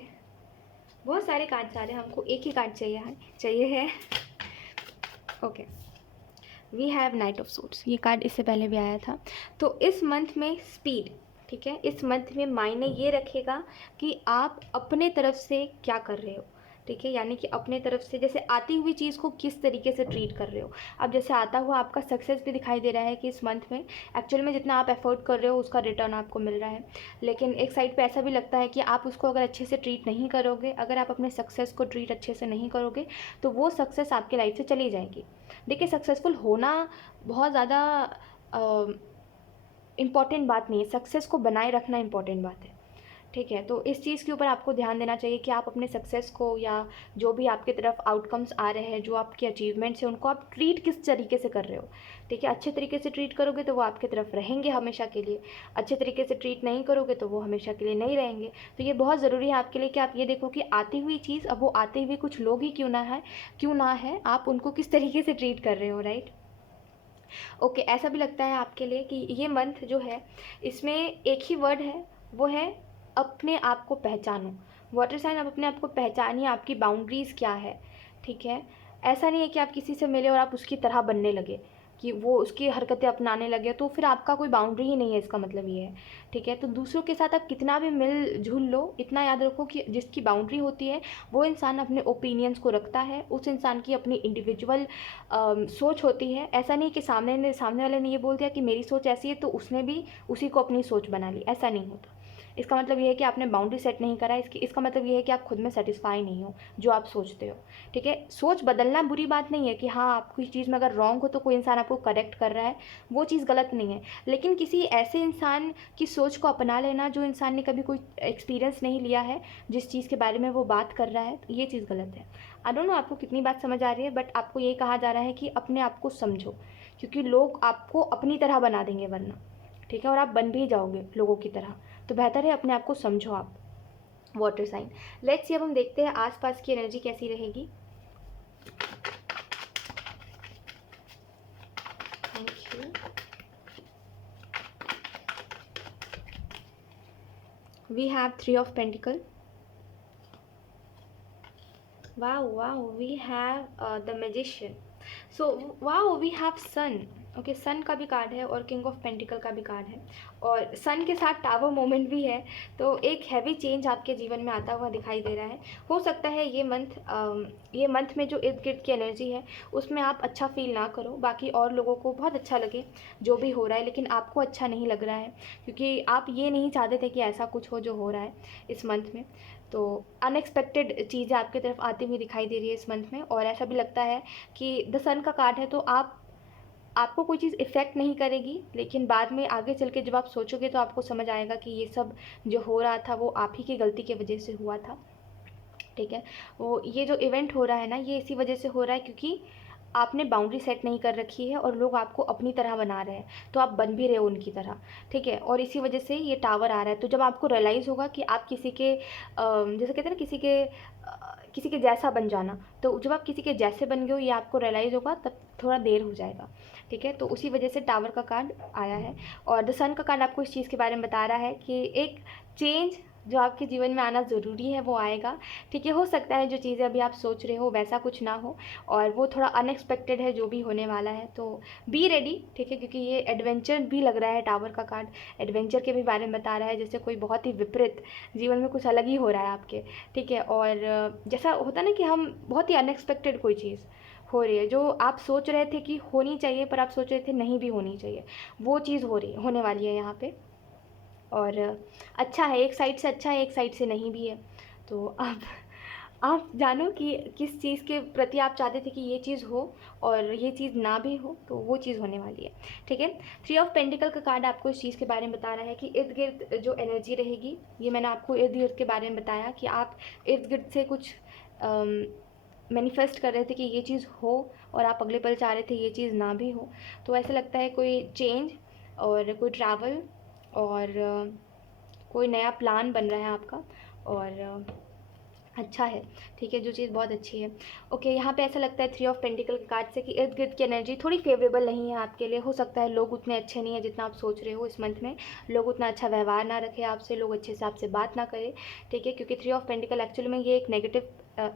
बहुत सारे कार्ड्स आ रहे हैं, हमको एक ही कार्ड चाहिए है। Okay, we have knight of swords, ये कार्ड इससे पहले भी आया था। तो इस मंथ में स्पीड, ठीक है, इस मंथ में मायने ये रखेगा कि आप अपने तरफ से क्या कर रहे हो। ठीक है, यानी कि अपने तरफ से जैसे आती हुई चीज़ को किस तरीके से ट्रीट कर रहे हो। अब जैसे आता हुआ आपका सक्सेस भी दिखाई दे रहा है कि इस मंथ में एक्चुअल में जितना आप एफर्ट कर रहे हो उसका रिटर्न आपको मिल रहा है। लेकिन एक साइड पे ऐसा भी लगता है कि आप उसको अगर अच्छे से ट्रीट नहीं करोगे, अगर आप अपने सक्सेस को ट्रीट अच्छे से नहीं करोगे तो वो सक्सेस आपकी लाइफ से चली जाएगी। देखिए, सक्सेसफुल होना बहुत ज़्यादा इम्पॉर्टेंट बात नहीं है, सक्सेस को बनाए रखना इम्पॉर्टेंट बात है। ठीक है, तो इस चीज़ के ऊपर आपको ध्यान देना चाहिए कि आप अपने सक्सेस को या जो भी आपकी तरफ आउटकम्स आ रहे हैं, जो आपके अचीवमेंट्स हैं, उनको आप ट्रीट किस तरीके से कर रहे हो। ठीक है, अच्छे तरीके से ट्रीट करोगे तो वो आपकी तरफ रहेंगे हमेशा के लिए, अच्छे तरीके से ट्रीट नहीं करोगे तो वो हमेशा के लिए नहीं रहेंगे। तो ये बहुत ज़रूरी है आपके लिए कि आप ये देखो कि आती हुई चीज़, अब वो आते हुए कुछ लोग ही क्यों ना है, आप उनको किस तरीके से ट्रीट कर रहे हो, राइट। ओके, ऐसा भी लगता है आपके लिए कि ये मंथ जो है इसमें एक ही वर्ड है, वो है अपने आप को पहचानो। वाटर साइन, आप अपने आप को पहचानिए, आपकी बाउंड्रीज़ क्या है। ठीक है, ऐसा नहीं है कि आप किसी से मिले और आप उसकी तरह बनने लगे, कि वो उसकी हरकतें अपनाने लगे, तो फिर आपका कोई बाउंड्री ही नहीं है, इसका मतलब ये है। ठीक है, तो दूसरों के साथ आप कितना भी मिल जुल लो, इतना याद रखो कि जिसकी बाउंड्री होती है वो इंसान अपने ओपिनियंस को रखता है, उस इंसान की अपनी इंडिविजुअल सोच होती है। ऐसा नहीं कि सामने वाले ने ये बोल दिया कि मेरी सोच ऐसी है तो उसने भी उसी को अपनी सोच बना ली, ऐसा नहीं होता। इसका मतलब ये है कि आपने बाउंड्री सेट नहीं करा, इसका मतलब ये है कि आप खुद में सेटिस्फाई नहीं हो जो आप सोचते हो। ठीक है, सोच बदलना बुरी बात नहीं है कि हाँ, आप कोई चीज़ में अगर रॉन्ग हो तो कोई इंसान आपको करेक्ट कर रहा है, वो चीज़ गलत नहीं है। लेकिन किसी ऐसे इंसान की सोच को अपना लेना जो इंसान ने कभी कोई एक्सपीरियंस नहीं लिया है, जिस चीज़ के बारे में वो बात कर रहा है, तो ये चीज़ गलत है। आई डोंट नो आपको कितनी बात समझ आ रही है, बट आपको ये कहा जा रहा है कि अपने आप को समझो, क्योंकि लोग आपको अपनी तरह बना देंगे वरना। ठीक है, और आप बन भी जाओगे लोगों की तरह, तो बेहतर है अपने आप को समझो आप। वाटर साइन, लेट्स सी, अब हम देखते हैं आसपास की एनर्जी कैसी रहेगी। Thank you. We have 3 of pentacles. wow, we have the magician. So wow, we have sun. Okay, sun का भी कार्ड है और किंग ऑफ पेंटिकल का भी कार्ड है, और सन के साथ टावर मोमेंट भी है। तो एक हैवी चेंज आपके जीवन में आता हुआ दिखाई दे रहा है। हो सकता है ये मंथ में जो इर्द गिर्द की एनर्जी है उसमें आप अच्छा फील ना करो, बाकी और लोगों को बहुत अच्छा लगे जो भी हो रहा है, लेकिन आपको अच्छा नहीं लग रहा है, क्योंकि आप ये नहीं चाहते थे कि ऐसा कुछ हो जो हो रहा है इस मंथ में। तो अनएक्सपेक्टेड चीज़ें आपकी तरफ आती हुई दिखाई दे रही है इस मंथ में, और ऐसा भी लगता है कि द सन का कार्ड है, तो आपको कोई चीज़ इफ़ेक्ट नहीं करेगी, लेकिन बाद में आगे चल के जब आप सोचोगे तो आपको समझ आएगा कि ये सब जो हो रहा था वो आप ही की गलती की वजह से हुआ था। ठीक है, वो ये जो इवेंट हो रहा है ना, ये इसी वजह से हो रहा है क्योंकि आपने बाउंड्री सेट नहीं कर रखी है और लोग आपको अपनी तरह बना रहे हैं, तो आप बन भी रहे हो उनकी तरह। ठीक है, और इसी वजह से ये टावर आ रहा है। तो जब आपको रियलाइज़ होगा कि आप किसी के जैसे कहते हैं ना, किसी के जैसा बन जाना, तो जब आप किसी के जैसे बन गए हो ये आपको रियलाइज़ होगा, तब थोड़ा देर हो जाएगा। ठीक है, तो उसी वजह से टावर का कार्ड आया है, और द सन का कार्ड आपको इस चीज़ के बारे में बता रहा है कि एक चेंज जो आपके जीवन में आना ज़रूरी है वो आएगा। ठीक है, हो सकता है जो चीज़ें अभी आप सोच रहे हो वैसा कुछ ना हो, और वो थोड़ा अनएक्सपेक्टेड है जो भी होने वाला है, तो बी रेडी। ठीक है, क्योंकि ये एडवेंचर भी लग रहा है, टावर का कार्ड एडवेंचर के भी बारे में बता रहा है, जैसे कोई बहुत ही विपरीत जीवन में कुछ अलग ही हो रहा है आपके। ठीक है, और जैसा होता है ना कि हम बहुत ही अनएक्सपेक्टेड कोई चीज़ हो रही है जो आप सोच रहे थे कि होनी चाहिए, पर आप सोच रहे थे नहीं भी होनी चाहिए, वो चीज़ होने वाली है यहाँ पे। और अच्छा है, एक साइड से अच्छा है, एक साइड से नहीं भी है। तो आप जानो कि किस चीज़ के प्रति आप चाहते थे कि ये चीज़ हो, और ये चीज़ ना भी हो, तो वो चीज़ होने वाली है। ठीक है, 3 ऑफ पेंटिकल का कार्ड आपको इस चीज़ के बारे में बता रहा है कि इर्द गिर्द जो एनर्जी रहेगी, ये मैंने आपको इर्द गिर्द के बारे में बताया कि आप इर्द गिर्द से कुछ मैनिफेस्ट कर रहे थे कि ये चीज़ हो, और आप अगले पल चाह रहे थे ये चीज़ ना भी हो। तो ऐसा लगता है कोई चेंज और कोई ट्रैवल और कोई नया प्लान बन रहा है आपका, और अच्छा है। ठीक है, जो चीज़ बहुत अच्छी है। ओके, यहाँ पे ऐसा लगता है 3 ऑफ पेंटिकल के कार्ड से कि इर्द गिर्द की एनर्जी थोड़ी फेवरेबल नहीं है आपके लिए। हो सकता है लोग उतने अच्छे नहीं हैं जितना आप सोच रहे हो इस मंथ में, लोग उतना अच्छा व्यवहार ना रखें आपसे, लोग अच्छे से आपसे बात ना करें। ठीक है, क्योंकि 3 ऑफ पेंटिकल एक्चुअली में ये एक नेगेटिव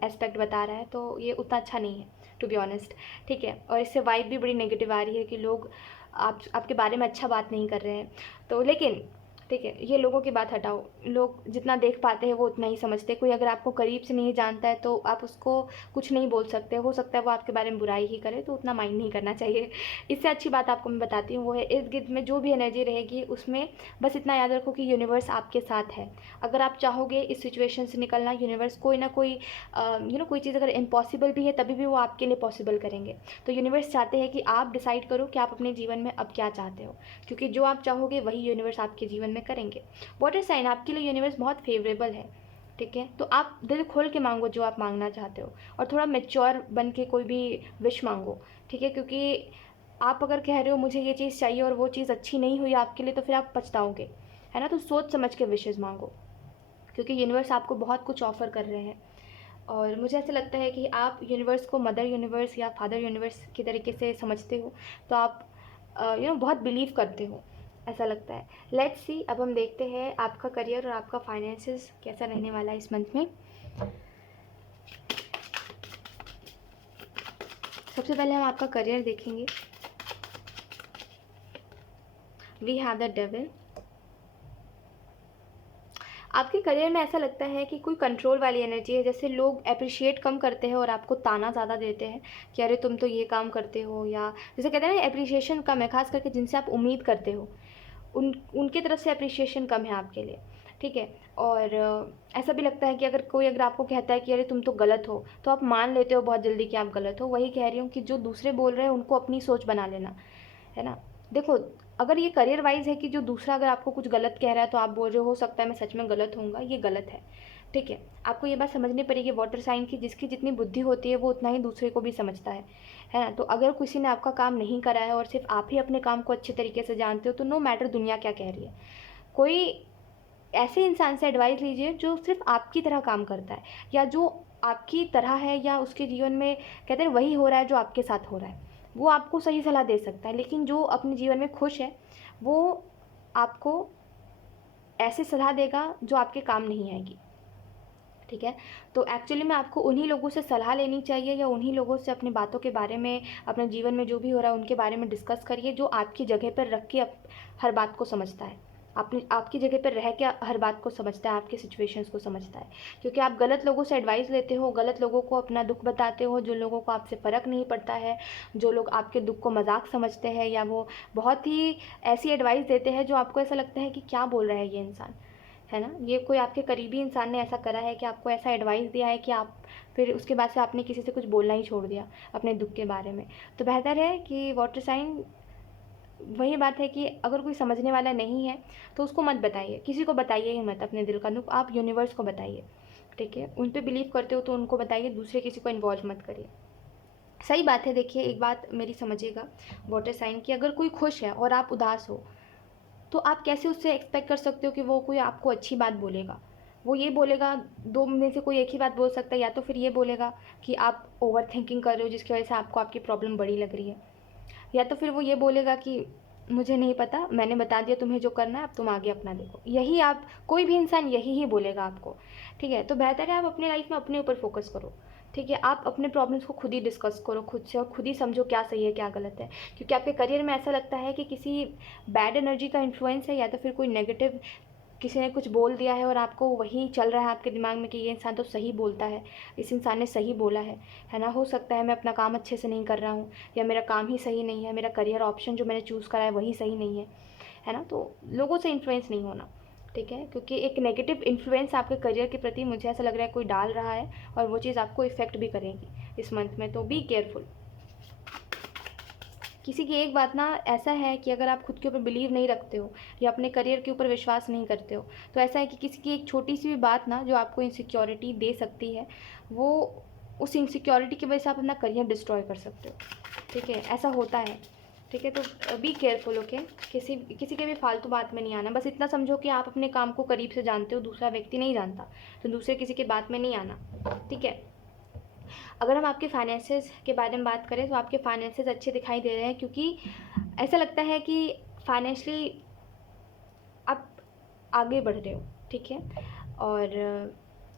एस्पेक्ट बता रहा है, तो ये उतना अच्छा नहीं है टू बी ऑनेस्ट। ठीक है, और इससे वाइब भी बड़ी नेगेटिव आ रही है कि लोग आपके बारे में अच्छा बात नहीं कर रहे हैं। तो लेकिन ठीक है, ये लोगों की बात हटाओ, लोग जितना देख पाते हैं वो उतना ही समझते हैं। कोई अगर आपको करीब से नहीं जानता है तो आप उसको कुछ नहीं बोल सकते, हो सकता है वो आपके बारे में बुराई ही करे, तो उतना माइंड नहीं करना चाहिए। इससे अच्छी बात आपको मैं बताती हूँ, वो है इर्द गिर्द में जो भी एनर्जी रहेगी उसमें बस इतना याद रखो कि यूनिवर्स आपके साथ है। अगर आप चाहोगे इस सिचुएशन से निकलना, यूनिवर्स कोई ना कोई कोई चीज़ अगर इम्पॉसिबल भी है तभी भी वो आपके लिए पॉसिबल करेंगे। तो यूनिवर्स चाहते हैं कि आप डिसाइड करो कि आप अपने जीवन में अब क्या चाहते हो, क्योंकि जो आप चाहोगे वही यूनिवर्स आपके जीवन में करेंगे। वाटर साइन, आपके लिए यूनिवर्स बहुत फेवरेबल है। ठीक है, तो आप दिल खोल के मांगो जो आप मांगना चाहते हो, और थोड़ा मेच्योर बन के कोई भी विश मांगो। ठीक है, क्योंकि आप अगर कह रहे हो मुझे ये चीज़ चाहिए और वो चीज़ अच्छी नहीं हुई आपके लिए, तो फिर आप पछताओगे, है ना। तो सोच समझ के विशेज़ मांगो, क्योंकि यूनिवर्स आपको बहुत कुछ ऑफ़र कर रहे हैं। और मुझे ऐसा लगता है कि आप यूनिवर्स को मदर यूनिवर्स या फादर यूनिवर्स की तरीके से समझते हो, तो आप बहुत बिलीव करते हो, ऐसा लगता है। लेट्स सी, अब हम देखते हैं आपका करियर और आपका फाइनेंसेस कैसा रहने वाला है इस मंथ में। सबसे पहले हम आपका करियर देखेंगे। We have the devil. आपके करियर में ऐसा लगता है कि कोई कंट्रोल वाली एनर्जी है, जैसे लोग अप्रिशिएट कम करते हैं और आपको ताना ज़्यादा देते हैं कि अरे तुम तो ये काम करते हो, या जैसे कहते हैं ना अप्रिशिएशन कम है, खास करके जिनसे आप उम्मीद करते हो उनके तरफ से अप्रिशिएशन कम है आपके लिए। ठीक है। और ऐसा भी लगता है कि अगर आपको कहता है कि अरे तुम तो गलत हो, तो आप मान लेते हो बहुत जल्दी कि आप गलत हो। वही कह रही हूँ कि जो दूसरे बोल रहे हैं उनको अपनी सोच बना लेना, है ना। देखो, अगर ये करियर वाइज है कि जो दूसरा अगर आपको कुछ गलत कह रहा है तो आप बोल रहे हो सकता है मैं सच में गलत होऊंगा, ये गलत है, ठीक है। आपको ये बात समझनी पड़ेगी वाटर साइन की, जिसकी जितनी बुद्धि होती है वो उतना ही दूसरे को भी समझता है ना। तो अगर किसी ने आपका काम नहीं करा है और सिर्फ आप ही अपने काम को अच्छे तरीके से जानते हो, तो नो मैटर दुनिया क्या कह रही है, कोई ऐसे इंसान से एडवाइस लीजिए जो सिर्फ आपकी तरह काम करता है, या जो आपकी तरह है, या उसके जीवन में कहते हैं वही हो रहा है जो आपके साथ हो रहा है, वो आपको सही सलाह दे सकता है। लेकिन जो अपने जीवन में खुश है वो आपको ऐसे सलाह देगा जो आपके काम नहीं आएगी, ठीक है। तो एक्चुअली में आपको उन्हीं लोगों से सलाह लेनी चाहिए, या उन्हीं लोगों से अपनी बातों के बारे में, अपने जीवन में जो भी हो रहा है उनके बारे में डिस्कस करिए, जो आपकी जगह पर रख के हर बात को समझता है, आपकी जगह पर रह के हर बात को समझता है, आपके सिचुएशंस को समझता है। क्योंकि आप गलत लोगों से एडवाइस लेते हो, गलत लोगों को अपना दुख बताते हो, जो लोगों को आपसे फ़र्क नहीं पड़ता है, जो लोग आपके दुख को मजाक समझते हैं, या वो बहुत ही ऐसी एडवाइस देते हैं जो आपको ऐसा लगता है कि क्या बोल रहा है ये इंसान, है ना। ये कोई आपके करीबी इंसान ने ऐसा करा है कि आपको ऐसा एडवाइस दिया है कि आप फिर उसके बाद से आपने किसी से कुछ बोलना ही छोड़ दिया अपने दुख के बारे में। तो बेहतर है कि वाटर साइन, वही बात है कि अगर कोई समझने वाला नहीं है तो उसको मत बताइए, किसी को बताइए ही मत अपने दिल का दुख, आप यूनिवर्स को बताइए, ठीक है। उन पर बिलीव करते हो तो उनको बताइए, दूसरे किसी को इन्वॉल्व मत करिए। सही बात है। देखिए, एक बात मेरी समझिएगा वाटर साइन की, अगर कोई खुश है और आप उदास हो, तो आप कैसे उससे एक्सपेक्ट कर सकते हो कि वो कोई आपको अच्छी बात बोलेगा। वो ये बोलेगा, दो में से कोई एक ही बात बोल सकता है, या तो फिर ये बोलेगा कि आप ओवर थिंकिंग कर रहे हो जिसकी वजह से आपको आपकी प्रॉब्लम बड़ी लग रही है, या तो फिर वो ये बोलेगा कि मुझे नहीं पता, मैंने बता दिया तुम्हें जो करना है, अब तुम आगे अपना देखो। यही आप, कोई भी इंसान यही ही बोलेगा आपको, ठीक है। तो बेहतर है आप अपने लाइफ में अपने ऊपर फोकस करो, ठीक है। आप अपने प्रॉब्लम्स को खुद ही डिस्कस करो खुद से, और खुद ही समझो क्या सही है क्या गलत है। क्योंकि आपके करियर में ऐसा लगता है कि किसी बैड एनर्जी का इन्फ्लुएंस है, या तो फिर कोई नेगेटिव किसी ने कुछ बोल दिया है और आपको वही चल रहा है आपके दिमाग में कि ये इंसान तो सही बोलता है, इस इंसान ने सही बोला है ना। हो सकता है मैं अपना काम अच्छे से नहीं कर रहा हूँ, या मेरा काम ही सही नहीं है, मेरा करियर ऑप्शन जो मैंने चूज़ करा है वही सही नहीं है ना। तो लोगों से इन्फ्लुएंस नहीं होना, ठीक है। क्योंकि एक नेगेटिव इन्फ्लुएंस आपके करियर के प्रति मुझे ऐसा लग रहा है कोई डाल रहा है, और वो चीज़ आपको इफ़ेक्ट भी करेगी इस मंथ में। तो बी केयरफुल। किसी की एक बात ना ऐसा है कि अगर आप खुद के ऊपर बिलीव नहीं रखते हो, या अपने करियर के ऊपर विश्वास नहीं करते हो, तो ऐसा है कि किसी की एक छोटी सी भी बात ना जो आपको इनसिक्योरिटी दे सकती है, वो उस इनसिक्योरिटी की वजह से आप अपना करियर डिस्ट्रॉय कर सकते हो, ठीक है। ऐसा होता है, ठीक है। तो बी केयरफुल, ओके। किसी किसी के भी फालतू बात में नहीं आना। बस इतना समझो कि आप अपने काम को करीब से जानते हो, दूसरा व्यक्ति नहीं जानता, तो दूसरे किसी की बात में नहीं आना, ठीक है। अगर हम आपके फाइनेंसेस के बारे में बात करें तो आपके फाइनेंसेस अच्छे दिखाई दे रहे हैं, क्योंकि ऐसा लगता है कि फाइनेंशियली आप आगे बढ़ रहे हो, ठीक है। और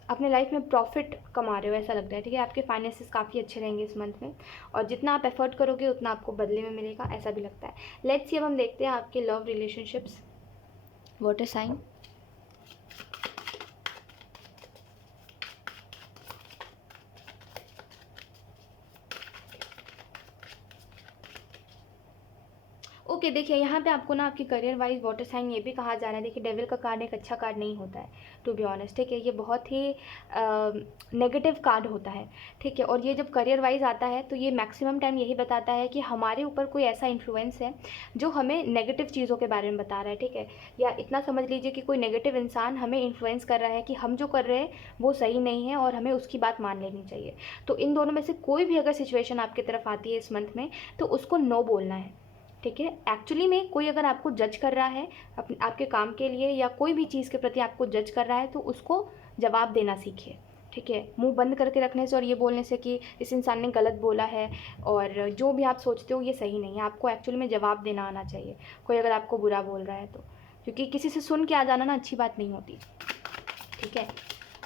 अपने लाइफ में प्रॉफिट कमा रहे हो ऐसा लगता है, ठीक है। आपके फाइनेंसेस काफ़ी अच्छे रहेंगे इस मंथ में, और जितना आप एफर्ट करोगे उतना आपको बदले में मिलेगा, ऐसा भी लगता है। लेट्स सी, अब हम देखते हैं आपके love relationships, water sign. Okay, देखिए यहाँ पे आपको ना आपकी करियर वाइज वाटर साइन ये भी कहा जा रहा है। देखिए, डेविल का कार्ड एक अच्छा कार्ड नहीं होता है, टू बी ऑनेस्ट, ठीक है। ये बहुत ही नेगेटिव कार्ड होता है, ठीक है। और ये जब करियर वाइज आता है तो ये मैक्सिमम टाइम यही बताता है कि हमारे ऊपर कोई ऐसा इन्फ्लुएंस है जो हमें नेगेटिव चीज़ों के बारे में बता रहा है, ठीक है। या इतना समझ लीजिए कि कोई नेगेटिव इंसान हमें इन्फ्लुएंस कर रहा है कि हम जो कर रहे हैं वो सही नहीं है, और हमें उसकी बात मान लेनी चाहिए। तो इन दोनों में से कोई भी अगर सिचुएशन आपकी तरफ आती है इस मंथ में, तो उसको नो बोलना है, ठीक है। एक्चुअली में कोई अगर आपको जज कर रहा है आपके काम के लिए, या कोई भी चीज़ के प्रति आपको जज कर रहा है, तो उसको जवाब देना सीखिए, ठीक है। मुंह बंद करके रखने से और ये बोलने से कि इस इंसान ने गलत बोला है और जो भी आप सोचते हो ये सही नहीं है, आपको एक्चुअली में जवाब देना आना चाहिए कोई अगर आपको बुरा बोल रहा है तो। क्योंकि किसी से सुन के आ जाना ना अच्छी बात नहीं होती, ठीक है।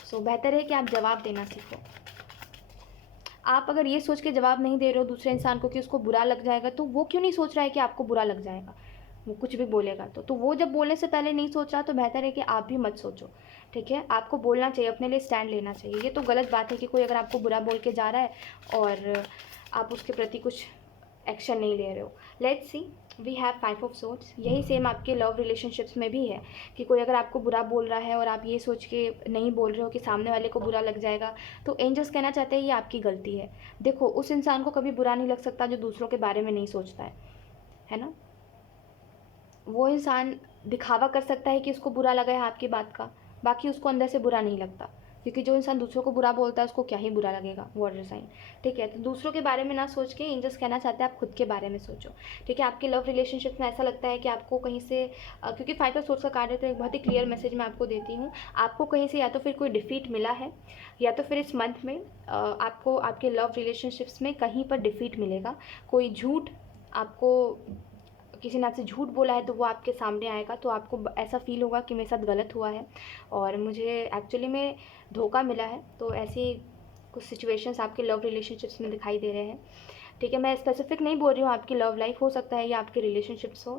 सो बेहतर है कि आप जवाब देना सीखो। आप अगर ये सोच के जवाब नहीं दे रहे हो दूसरे इंसान को कि उसको बुरा लग जाएगा, तो वो क्यों नहीं सोच रहा है कि आपको बुरा लग जाएगा, वो कुछ भी बोलेगा तो वो जब बोलने से पहले नहीं सोच रहा, तो बेहतर है कि आप भी मत सोचो, ठीक है। आपको बोलना चाहिए, अपने लिए स्टैंड लेना चाहिए। ये तो गलत बात है कि कोई अगर आपको बुरा बोल के जा रहा है और आप उसके प्रति कुछ एक्शन नहीं ले रहे हो। Let's see, we have 5 of swords. यही सेम आपके लव रिलेशनशिप्स में भी है कि कोई अगर आपको बुरा बोल रहा है और आप ये सोच के नहीं बोल रहे हो कि सामने वाले को बुरा लग जाएगा, तो एंजल्स कहना चाहते हैं ये आपकी गलती है। देखो, उस इंसान को कभी बुरा नहीं लग सकता जो दूसरों के बारे में नहीं सोचता है ना। वो इंसान दिखावा कर सकता है कि उसको बुरा लगा है आपकी बात का, बाकी उसको अंदर से बुरा नहीं लगता, क्योंकि जो इंसान दूसरों को बुरा बोलता है उसको क्या ही बुरा लगेगा। वाटर साइन, ठीक है। तो दूसरों के बारे में ना सोच के एंजल्स कहना चाहते हैं आप खुद के बारे में सोचो, ठीक है। आपके लव रिलेशनशिप में ऐसा लगता है कि आपको कहीं से क्योंकि 5 ऑफ सोर्ड्स का कार्ड है तो एक बहुत ही क्लियर मैसेज मैं आपको देती हूँ। आपको कहीं से या तो फिर कोई डिफीट मिला है, या तो फिर इस मंथ में आपको आपके लव रिलेशनशिप्स में कहीं पर डिफीट मिलेगा। कोई झूठ, आपको किसी ने आपसे झूठ बोला है तो वो आपके सामने आएगा, तो आपको ऐसा फील होगा कि मेरे साथ गलत हुआ है और मुझे एक्चुअली में धोखा मिला है। तो ऐसी कुछ सिचुएशंस आपके लव रिलेशनशिप्स में दिखाई दे रहे हैं, ठीक है। मैं स्पेसिफिक नहीं बोल रही हूँ आपकी लव लाइफ, हो सकता है या आपके रिलेशनशिप्स हो,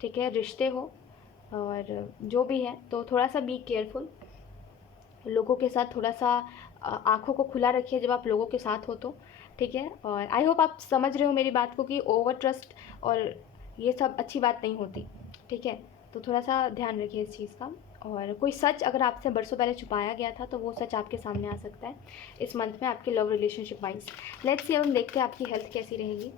ठीक है, रिश्ते हो और जो भी है। तो थोड़ा सा बी केयरफुल, लोगों के साथ थोड़ा सा आँखों को खुला रखिए जब आप लोगों के साथ हो तो, ठीक है। और आई होप आप समझ रहे हो मेरी बात को कि ओवर ट्रस्ट और ये सब अच्छी बात नहीं होती, ठीक है। तो थोड़ा सा ध्यान रखिए इस चीज़ का। और कोई सच अगर आपसे बरसों पहले छुपाया गया था तो वो सच आपके सामने आ सकता है इस मंथ में आपके love relationship wise. Let's see, अब हम देखते हैं आपकी हेल्थ कैसी रहेगी।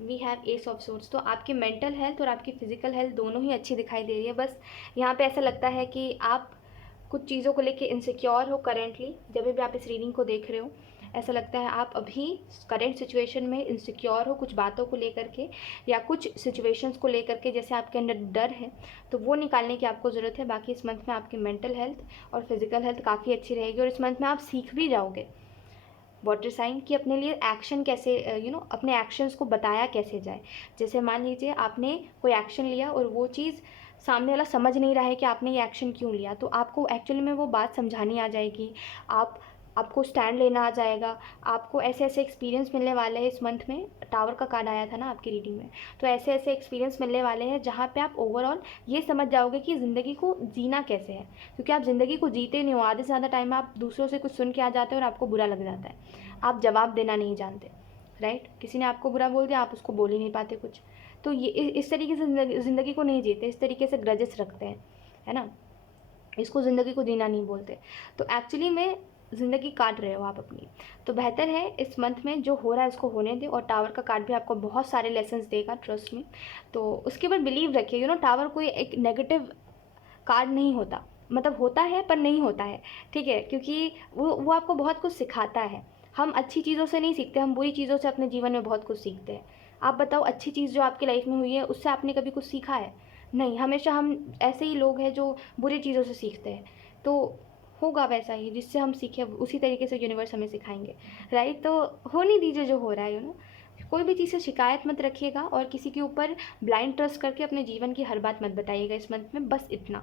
We have ace of swords. तो आपकी मेंटल हेल्थ और आपकी फिजिकल हेल्थ दोनों ही अच्छी दिखाई दे रही है। बस यहाँ पे ऐसा लगता है कि आप कुछ चीज़ों को लेके इनसिक्योर हो करेंटली। जब भी आप इस रीडिंग को देख रहे हो, ऐसा लगता है आप अभी करेंट सिचुएशन में इनसिक्योर हो कुछ बातों को लेकर के या कुछ सिचुएशंस को लेकर के, जैसे आपके अंदर डर है तो वो निकालने की आपको ज़रूरत है। बाकी इस मंथ में आपकी मेंटल हेल्थ और फिजिकल हेल्थ काफ़ी अच्छी रहेगी और इस मंथ में आप सीख भी जाओगे वाटर साइन कि अपने लिए एक्शन कैसे अपने एक्शंस को बताया कैसे जाए। जैसे मान लीजिए आपने कोई एक्शन लिया और वो चीज़ सामने वाला समझ नहीं रहा है कि आपने ये एक्शन क्यों लिया, तो आपको एक्चुअली में वो बात समझानी आ जाएगी। आपको स्टैंड लेना आ जाएगा। आपको ऐसे ऐसे एक्सपीरियंस मिलने वाले हैं इस मंथ में। टावर का कार्ड आया था ना आपकी रीडिंग में, तो ऐसे ऐसे एक्सपीरियंस मिलने वाले हैं जहाँ पे आप ओवरऑल ये समझ जाओगे कि ज़िंदगी को जीना कैसे है, क्योंकि आप ज़िंदगी को जीते नहीं हो। आधे से ज़्यादा टाइम आप दूसरों से कुछ सुन के आ जाते हो और आपको बुरा लग जाता है, आप जवाब देना नहीं जानते, राइट। किसी ने आपको बुरा बोल दिया, आप उसको बोल ही नहीं पाते कुछ। तो ये इस तरीके से ज़िंदगी को नहीं जीते, इस तरीके से ग्रजेस रखते हैं, है ना। इसको ज़िंदगी को जीना नहीं बोलते। तो एक्चुअली में ज़िंदगी काट रहे हो आप अपनी। तो बेहतर है इस मंथ में जो हो रहा है उसको होने दें। और टावर का कार्ड भी आपको बहुत सारे लेसन्स देगा, ट्रस्ट में। तो उसके ऊपर बिलीव रखिए। टावर कोई एक नेगेटिव कार्ड नहीं होता, मतलब होता है पर नहीं होता है, ठीक है। क्योंकि वो आपको बहुत कुछ सिखाता है। हम अच्छी चीज़ों से नहीं सीखते, हम बुरी चीज़ों से अपने जीवन में बहुत कुछ सीखते हैं। आप बताओ, अच्छी चीज़ जो आपकी लाइफ में हुई है उससे आपने कभी कुछ सीखा है? नहीं। हमेशा हम ऐसे ही लोग हैं जो बुरी चीज़ों से सीखते हैं। तो होगा वैसा ही, जिससे हम सीखे उसी तरीके से यूनिवर्स हमें सिखाएंगे, राइट। तो होने दीजिए जो हो रहा है। कोई भी चीज़ से शिकायत मत रखिएगा और किसी के ऊपर ब्लाइंड ट्रस्ट करके अपने जीवन की हर बात मत बताइएगा इस मंथ में, बस इतना,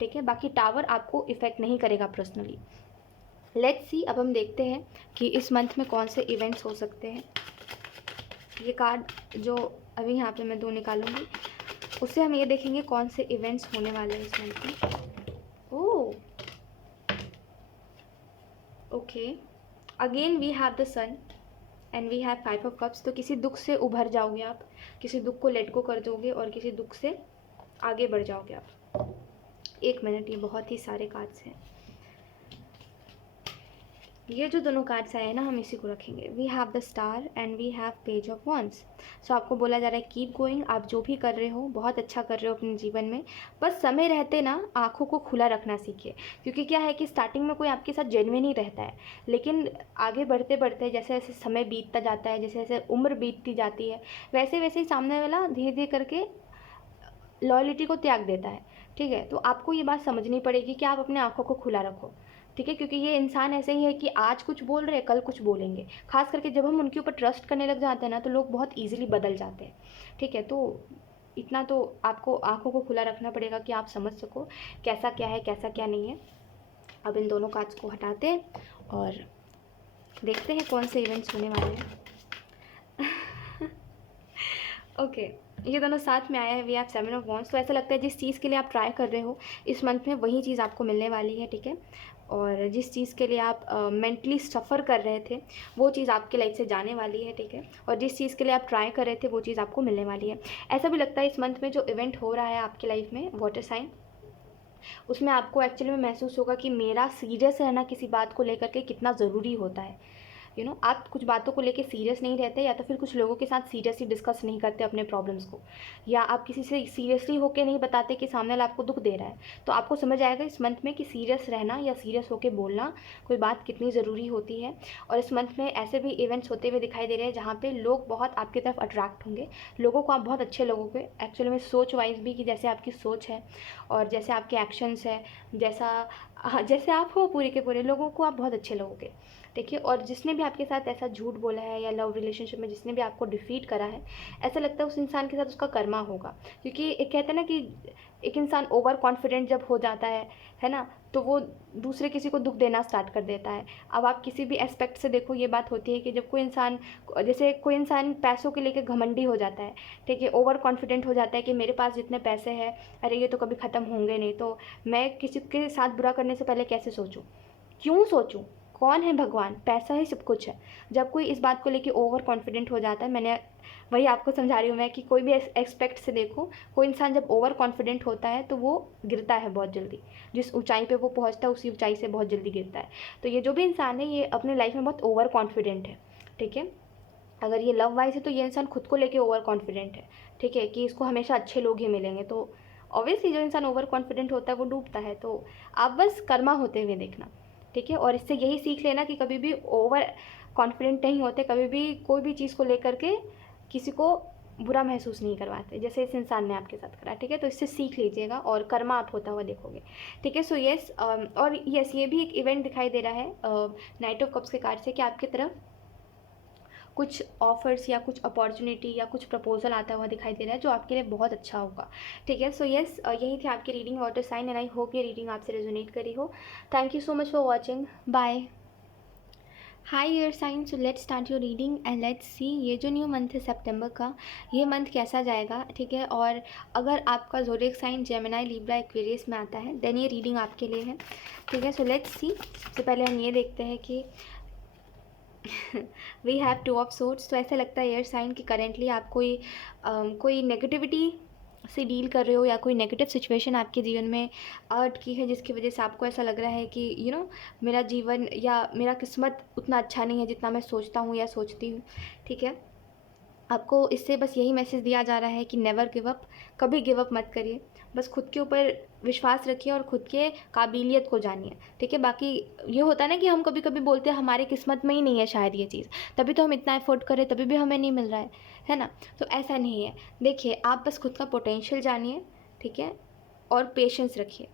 ठीक है। बाकी टावर आपको इफ़ेक्ट नहीं करेगा पर्सनली। लेट्स सी, अब हम देखते हैं कि इस मंथ में कौन से इवेंट्स हो सकते हैं। ये कार्ड जो अभी यहाँ पे मैं 2 निकालूंगी, उससे हम ये देखेंगे कौन से इवेंट्स होने वाले हैं इस मंथ में। Oh, okay. Again we have the sun and we have 5 of cups. तो किसी दुख से उभर जाओगे आप, किसी दुख को लेट गो कर दोगे और किसी दुख से आगे बढ़ जाओगे आप। 1 मिनट, ये बहुत ही सारे कार्ड्स हैं। ये जो दोनों कार्ड्स आए हैं ना, हम इसी को रखेंगे। We have the star and we have page of wands. So आपको बोला जा रहा है कीप गोइंग। आप जो भी कर रहे हो बहुत अच्छा कर रहे हो अपने जीवन में। बस समय रहते ना आँखों को खुला रखना सीखिए, क्योंकि क्या है कि स्टार्टिंग में कोई आपके साथ जेन्युइन ही रहता है, लेकिन आगे बढ़ते बढ़ते जैसे जैसे समय बीतता जाता है, जैसे जैसे उम्र बीतती जाती है, वैसे वैसे ही सामने वाला धीरे धीरे करके लॉयल्टी को त्याग देता है, ठीक है। तो आपको ये बात समझनी पड़ेगी कि आप अपने आँखों को खुला रखो, ठीक है। क्योंकि ये इंसान ऐसे ही है कि आज कुछ बोल रहे हैं, कल कुछ बोलेंगे। खास करके जब हम उनके ऊपर ट्रस्ट करने लग जाते हैं ना, तो लोग बहुत ईजिली बदल जाते हैं, ठीक है। तो इतना तो आपको आँखों को खुला रखना पड़ेगा कि आप समझ सको कैसा क्या है, कैसा क्या नहीं है। अब इन दोनों कार्ड्स को हटाते हैं और देखते हैं कौन से इवेंट्स होने वाले हैं। ओके, ये दोनों साथ में आया है, वी हैव 7 ऑफ वॉन्ड्स। तो ऐसा लगता है जिस चीज़ के लिए आप ट्राई कर रहे हो इस मंथ में वही चीज़ आपको मिलने वाली है, ठीक है। और जिस चीज़ के लिए आप मेंटली सफ़र कर रहे थे वो चीज़ आपके लाइफ से जाने वाली है, ठीक है। और जिस चीज़ के लिए आप ट्राई कर रहे थे वो चीज़ आपको मिलने वाली है। ऐसा भी लगता है इस मंथ में जो इवेंट हो रहा है आपकी लाइफ में वाटर साइन, उसमें आपको एक्चुअली में महसूस होगा कि मेरा सीरियस रहना किसी बात को लेकर के कितना ज़रूरी होता है। आप कुछ बातों को लेके सीरियस नहीं रहते, या तो फिर कुछ लोगों के साथ सीरियसली डिस्कस नहीं करते अपने प्रॉब्लम्स को, या आप किसी से सीरियसली होके नहीं बताते कि सामने वाला आपको दुख दे रहा है। तो आपको समझ आएगा इस मंथ में कि सीरियस रहना या सीरियस होके बोलना कोई बात कितनी ज़रूरी होती है। और इस मंथ में ऐसे भी इवेंट्स होते हुए दिखाई दे रहे हैं जहाँ पे लोग बहुत आपकी तरफ अट्रैक्ट होंगे। लोगों को आप बहुत अच्छे लोगों के एक्चुअली में सोच वाइज भी, कि जैसे आपकी सोच है और जैसे आपके एक्शंस है, जैसे आप हो पूरे के पूरे, लोगों को आप बहुत अच्छे लोगोगे, देखिए। और जिसने भी आपके साथ ऐसा झूठ बोला है या लव रिलेशनशिप में जिसने भी आपको डिफीट करा है, ऐसा लगता है उस इंसान के साथ उसका कर्मा होगा। क्योंकि एक कहते हैं ना कि एक इंसान ओवर कॉन्फिडेंट जब हो जाता है ना, तो वो दूसरे किसी को दुख देना स्टार्ट कर देता है। अब आप किसी भी एस्पेक्ट से देखो, ये बात होती है कि जब कोई इंसान, जैसे कोई इंसान पैसों के लेके घमंडी हो जाता है, ठीक है, ओवर कॉन्फिडेंट हो जाता है कि मेरे पास जितने पैसे हैं, अरे ये तो कभी ख़त्म होंगे नहीं, तो मैं किसी के साथ बुरा करने से पहले कैसे सोचूं, क्यों सोचूं, कौन है भगवान, पैसा ही सब कुछ है। जब कोई इस बात को लेके ओवर कॉन्फिडेंट हो जाता है, मैंने वही आपको समझा रही हूँ मैं कि कोई भी एक्सपेक्ट से देखो, कोई इंसान जब ओवर कॉन्फिडेंट होता है तो वो गिरता है बहुत जल्दी। जिस ऊंचाई पे वो पहुँचता है उसी ऊंचाई से बहुत जल्दी गिरता है। तो ये जो भी इंसान है ये अपने लाइफ में बहुत ओवर कॉन्फिडेंट है, ठीक है। अगर ये लव वाइज है तो ये इंसान खुद को लेके ओवर कॉन्फिडेंट है, ठीक है, कि इसको हमेशा अच्छे लोग ही मिलेंगे। तो ऑब्वियसली जो इंसान ओवर कॉन्फिडेंट होता है वो डूबता है। तो आप बस कर्मा होते हुए देखना, ठीक है। और इससे यही सीख लेना कि कभी भी ओवर कॉन्फिडेंट नहीं होते, कभी भी कोई भी चीज़ को लेकर के किसी को बुरा महसूस नहीं करवाते, जैसे इस इंसान ने आपके साथ करा, ठीक है। तो इससे सीख लीजिएगा और कर्मा आप होता हुआ देखोगे, ठीक है। सो येस, और येस, ये भी एक इवेंट दिखाई दे रहा है नाइट ऑफ कप्स के कार्ड से, कि आपकी तरफ कुछ ऑफ़र्स या कुछ अपॉर्चुनिटी या कुछ प्रपोजल आता हुआ दिखाई दे रहा है जो आपके लिए बहुत अच्छा होगा, ठीक है। सो येस, यही थी आपकी reading water sign, and I hope ये रीडिंग आपसे रेजोनेट करी हो। Thank you so much for watching, bye. Hi air sign, so let's start your reading and let's see ये जो न्यू मंथ है सितंबर का, ये मंथ कैसा जाएगा, ठीक है। और अगर आपका zodiac sign gemini, libra, aquarius में आता है देन ये रीडिंग आपके लिए है, ठीक है। सो लेट्स सी, सबसे पहले हम ये देखते हैं कि वी हैव 2 ऑफ सोर्ड्स। तो ऐसा लगता है एयर साइन कि करेंटली आप कोई नेगेटिविटी से डील कर रहे हो, या कोई नेगेटिव सिचुएशन आपके जीवन में अटकी है जिसकी वजह से आपको ऐसा लग रहा है कि मेरा जीवन या मेरा किस्मत उतना अच्छा नहीं है जितना मैं सोचता हूँ या सोचती हूँ, ठीक है। आपको इससे बस यही मैसेज दिया जा रहा है कि नेवर गिव अप, कभी गिव अप मत करिए, बस खुद के ऊपर विश्वास रखिए और खुद के काबिलियत को जानिए, ठीक है। बाकी ये होता है ना कि हम कभी कभी बोलते हैं हमारे किस्मत में ही नहीं है शायद ये चीज़, तभी तो हम इतना एफर्ट करें तभी भी हमें नहीं मिल रहा है ना। तो ऐसा नहीं है, देखिए आप बस खुद का पोटेंशियल जानिए, ठीक है, और पेशेंस रखिए।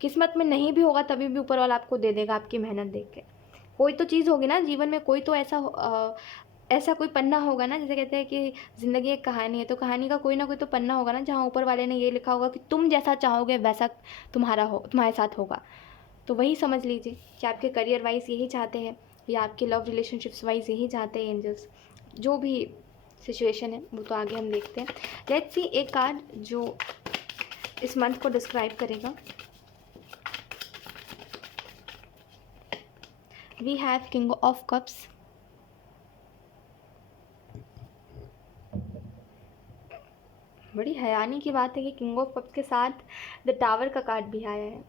किस्मत में नहीं भी होगा तभी भी ऊपर वाला आपको दे देगा आपकी मेहनत देख के। कोई तो चीज़ होगी ना जीवन में, कोई तो ऐसा कोई पन्ना होगा ना, जैसे कहते हैं कि ज़िंदगी एक कहानी है, तो कहानी का कोई ना कोई तो पन्ना होगा ना जहाँ ऊपर वाले ने ये लिखा होगा कि तुम जैसा चाहोगे वैसा तुम्हारे साथ होगा। तो वही समझ लीजिए कि आपके करियर वाइज यही चाहते हैं, या आपके लव रिलेशनशिप्स वाइज यही चाहते हैं एंजल्स। जो भी सिचुएशन है वो तो आगे हम देखते हैं। लेट्स सी एक कार्ड जो इस मंथ को डिस्क्राइब करेगा। We have king of cups, बड़ी हैरानी की बात है कि किंग ऑफ कप्स के साथ द टावर का कार्ड भी आया है,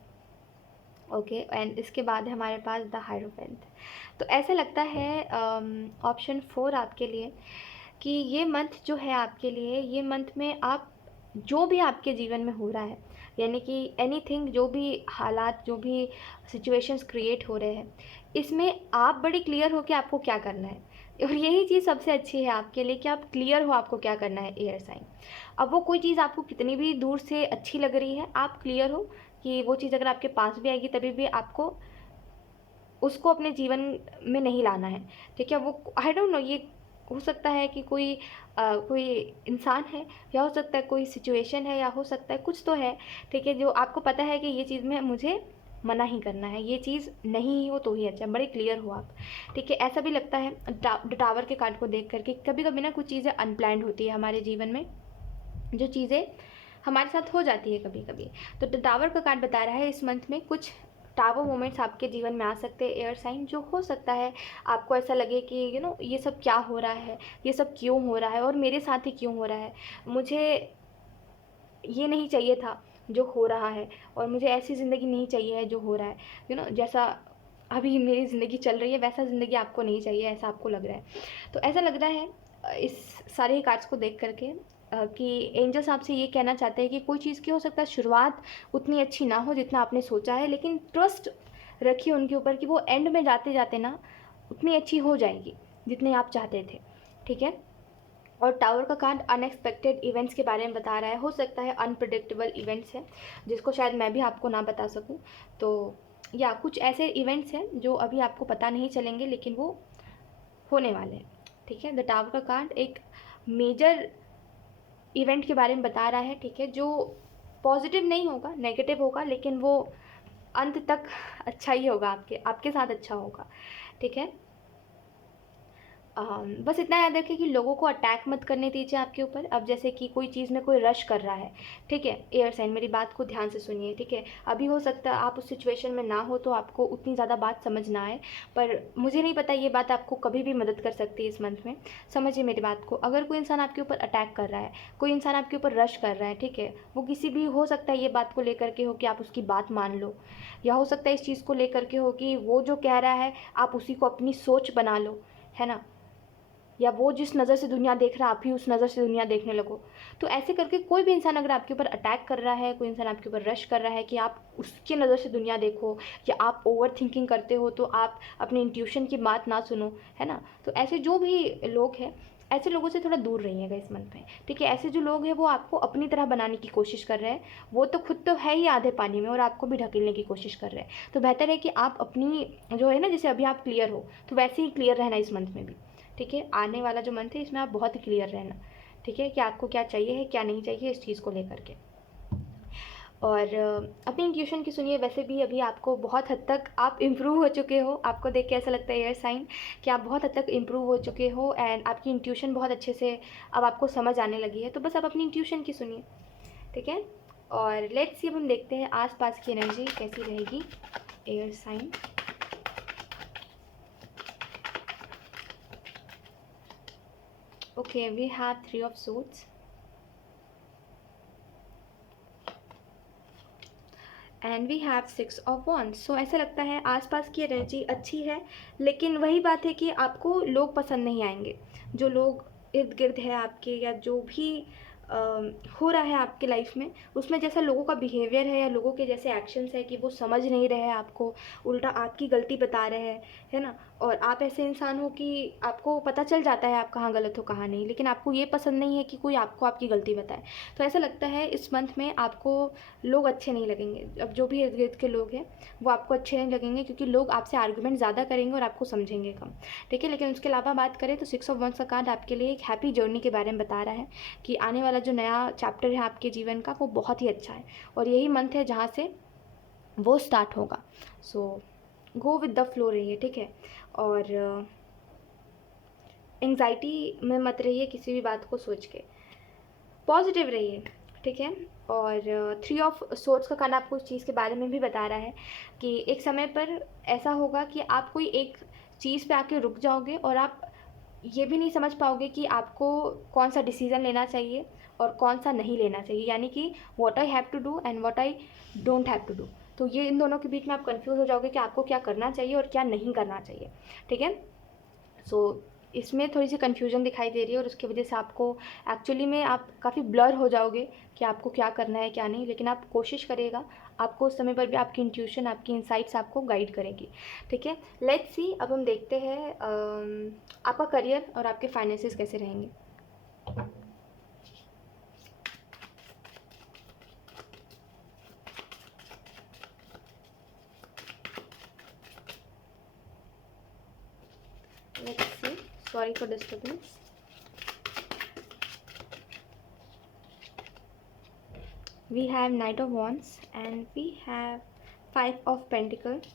ओके। एंड इसके बाद है हमारे पास द हायरोफेंट। तो ऐसा लगता है ऑप्शन 4 आपके लिए कि ये मंथ जो है आपके लिए, ये मंथ में आप जो भी आपके जीवन में हो रहा है, यानी कि एनीथिंग, जो भी हालात, जो भी सिचुएशंस क्रिएट हो रहे हैं, इसमें आप बड़ी क्लियर हो कि आपको क्या करना है। और यही चीज़ सबसे अच्छी है आपके लिए कि आप क्लियर हो आपको क्या करना है, एयर साइन। अब वो कोई चीज़ आपको कितनी भी दूर से अच्छी लग रही है, आप क्लियर हो कि वो चीज़ अगर आपके पास भी आएगी तभी भी आपको उसको अपने जीवन में नहीं लाना है, ठीक है। वो आई डोंट नो, ये हो सकता है कि कोई इंसान है, या हो सकता है कोई सिचुएशन है, या हो सकता है कुछ तो है, ठीक है, जो आपको पता है कि ये चीज़ में मुझे मना ही करना है, ये चीज़ नहीं हो तो ही अच्छा, बड़े क्लियर हो आप, ठीक है। ऐसा भी लगता है टावर के कार्ड को देख करके, कभी कभी ना कुछ चीज़ें अनप्लान्ड होती है हमारे जीवन में, जो चीज़ें हमारे साथ हो जाती है कभी कभी। तो द टावर का कार्ड बता रहा है इस मंथ में कुछ टावर मोमेंट्स आपके जीवन में आ सकते हैं एयर साइन, जो हो सकता है आपको ऐसा लगे कि ये सब क्या हो रहा है, ये सब क्यों हो रहा है और मेरे साथ ही क्यों हो रहा है, मुझे ये नहीं चाहिए था जो हो रहा है, और मुझे ऐसी ज़िंदगी नहीं चाहिए है जो हो रहा है। जैसा अभी मेरी ज़िंदगी चल रही है वैसा ज़िंदगी आपको नहीं चाहिए, ऐसा आपको लग रहा है। तो ऐसा लग रहा है इस सारे ही कार्ड्स को देख करके कि एंजल्स आपसे ये कहना चाहते हैं कि कोई चीज़ की हो सकता है शुरुआत उतनी अच्छी ना हो जितना आपने सोचा है, लेकिन ट्रस्ट रखिए उनके ऊपर कि वो एंड में जाते जाते ना उतनी अच्छी हो जाएगी जितनी आप चाहते थे। ठीक है। और टावर का कार्ड अनएक्सपेक्टेड इवेंट्स के बारे में बता रहा है, हो सकता है अनप्रिडिक्टेबल इवेंट्स हैं जिसको शायद मैं भी आपको ना बता सकूं। तो या कुछ ऐसे इवेंट्स हैं जो अभी आपको पता नहीं चलेंगे लेकिन वो होने वाले हैं। ठीक है। द टावर का कार्ड एक मेजर इवेंट के बारे में बता रहा है, ठीक है, जो पॉजिटिव नहीं होगा, नेगेटिव होगा, लेकिन वो अंत तक अच्छा ही होगा, आपके साथ अच्छा होगा। ठीक है। बस इतना याद रखें कि लोगों को अटैक मत करने दीजिए आपके ऊपर। अब जैसे कि कोई चीज़ में कोई रश कर रहा है, ठीक है, एयर साइन मेरी बात को ध्यान से सुनिए। ठीक है। अभी हो सकता है आप उस सिचुएशन में ना हो तो आपको उतनी ज़्यादा बात समझ ना आए, पर मुझे नहीं पता ये बात आपको कभी भी मदद कर सकती है इस मंथ में। समझिए मेरी बात को। अगर कोई इंसान आपके ऊपर अटैक कर रहा है, कोई इंसान आपके ऊपर रश कर रहा है, ठीक है, वो किसी भी हो सकता है ये बात को लेकर के हो कि आप उसकी बात मान लो, या हो सकता है इस चीज़ को लेकर के हो कि वो जो कह रहा है आप उसी को अपनी सोच बना लो, है ना, या वो जिस नज़र से दुनिया देख रहा है आप ही उस नज़र से दुनिया देखने लगो। तो ऐसे करके कोई भी इंसान अगर आपके ऊपर अटैक कर रहा है, कोई इंसान आपके ऊपर रश कर रहा है कि आप उसकी नज़र से दुनिया देखो, या आप ओवर थिंकिंग करते हो तो आप अपने इंट्यूशन की बात ना सुनो, है ना, तो ऐसे जो भी लोग हैं ऐसे लोगों से थोड़ा दूर रहिएगा इस मंथ में। ठीक है। ऐसे जो लोग हैं वो आपको अपनी तरह बनाने की कोशिश कर रहे हैं, वो तो खुद तो है ही आधे पानी में और आपको भी ढकेलने की कोशिश कर रहे हैं। तो बेहतर है कि आप अपनी जो है ना, जैसे अभी आप क्लियर हो तो वैसे ही क्लियर रहना इस मंथ में भी। ठीक है। आने वाला जो मंथ है इसमें आप बहुत ही क्लियर रहना। ठीक है, कि आपको क्या चाहिए है क्या नहीं चाहिए इस चीज़ को लेकर के। और अपनी इंट्यूशन की सुनिए। वैसे भी अभी आपको बहुत हद तक आप इम्प्रूव हो चुके हो, आपको देख के ऐसा लगता है एयर साइन कि आप बहुत हद तक इम्प्रूव हो चुके हो, एंड आपकी इंट्यूशन बहुत अच्छे से अब आपको समझ आने लगी है। तो बस आप अपनी इंट्यूशन की सुनिए। ठीक है। और लेट्स सी, अब हम देखते हैं आसपास की एनर्जी कैसी रहेगी air sign. Okay, we have 3 of suits and we have 6 of wands. So ऐसा लगता है आसपास की एनर्जी अच्छी है, लेकिन वही बात है कि आपको लोग पसंद नहीं आएंगे। जो लोग इर्द गिर्द है आपके, या जो भी हो रहा है आपके लाइफ में, उसमें जैसा लोगों का बिहेवियर है या लोगों के जैसे एक्शंस है कि वो समझ नहीं रहे हैं आपको, उल्टा आपकी गलती बता रहे हैं, है ना, और आप ऐसे इंसान हो कि आपको पता चल जाता है आप कहाँ गलत हो कहाँ नहीं, लेकिन आपको ये पसंद नहीं है कि कोई आपको आपकी गलती बताए। तो ऐसा लगता है इस मंथ में आपको लोग अच्छे नहीं लगेंगे। अब जो भी इर्द गिर्द के लोग हैं वो आपको अच्छे नहीं लगेंगे, क्योंकि लोग आपसे आर्गूमेंट ज़्यादा करेंगे और आपको समझेंगे कम। ठीक है। लेकिन उसके अलावा बात करें तो 6 ऑफ वंस का कार्ड आपके लिए एक हैप्पी जर्नी के बारे में बता रहा है कि आने वाला जो नया चैप्टर है आपके जीवन का वो बहुत ही अच्छा है, और यही मंथ है जहाँ से वो स्टार्ट होगा। सो गो विद द फ्लो रहिए। ठीक है। और एंग्जाइटी में मत रहिए, किसी भी बात को सोच के पॉजिटिव रहिए। ठीक है। और 3 ऑफ सोर्ड्स का कार्ड आपको उस चीज़ के बारे में भी बता रहा है कि एक समय पर ऐसा होगा कि आप कोई एक चीज़ पे आके रुक जाओगे और आप ये भी नहीं समझ पाओगे कि आपको कौन सा डिसीज़न लेना चाहिए और कौन सा नहीं लेना चाहिए, यानी कि what I have to do and what I don't have to do. तो ये इन दोनों के बीच में आप कंफ्यूज हो जाओगे कि आपको क्या करना चाहिए और क्या नहीं करना चाहिए। ठीक है। सो इसमें थोड़ी सी कन्फ्यूजन दिखाई दे रही है, और उसकी वजह से आपको एक्चुअली में आप काफ़ी ब्लर हो जाओगे कि आपको क्या करना है क्या नहीं, लेकिन आप कोशिश करिएगा, आपको उस समय पर भी आपकी इंट्यूशन, आपकी इंसाइट्स आपको गाइड करेगी। ठीक है। लेट्स सी, अब हम देखते हैं आपका करियर और आपके फाइनेंसेस कैसे रहेंगे। Let's see, sorry for disturbance. We have Knight of Wands and we have 5 of Pentacles.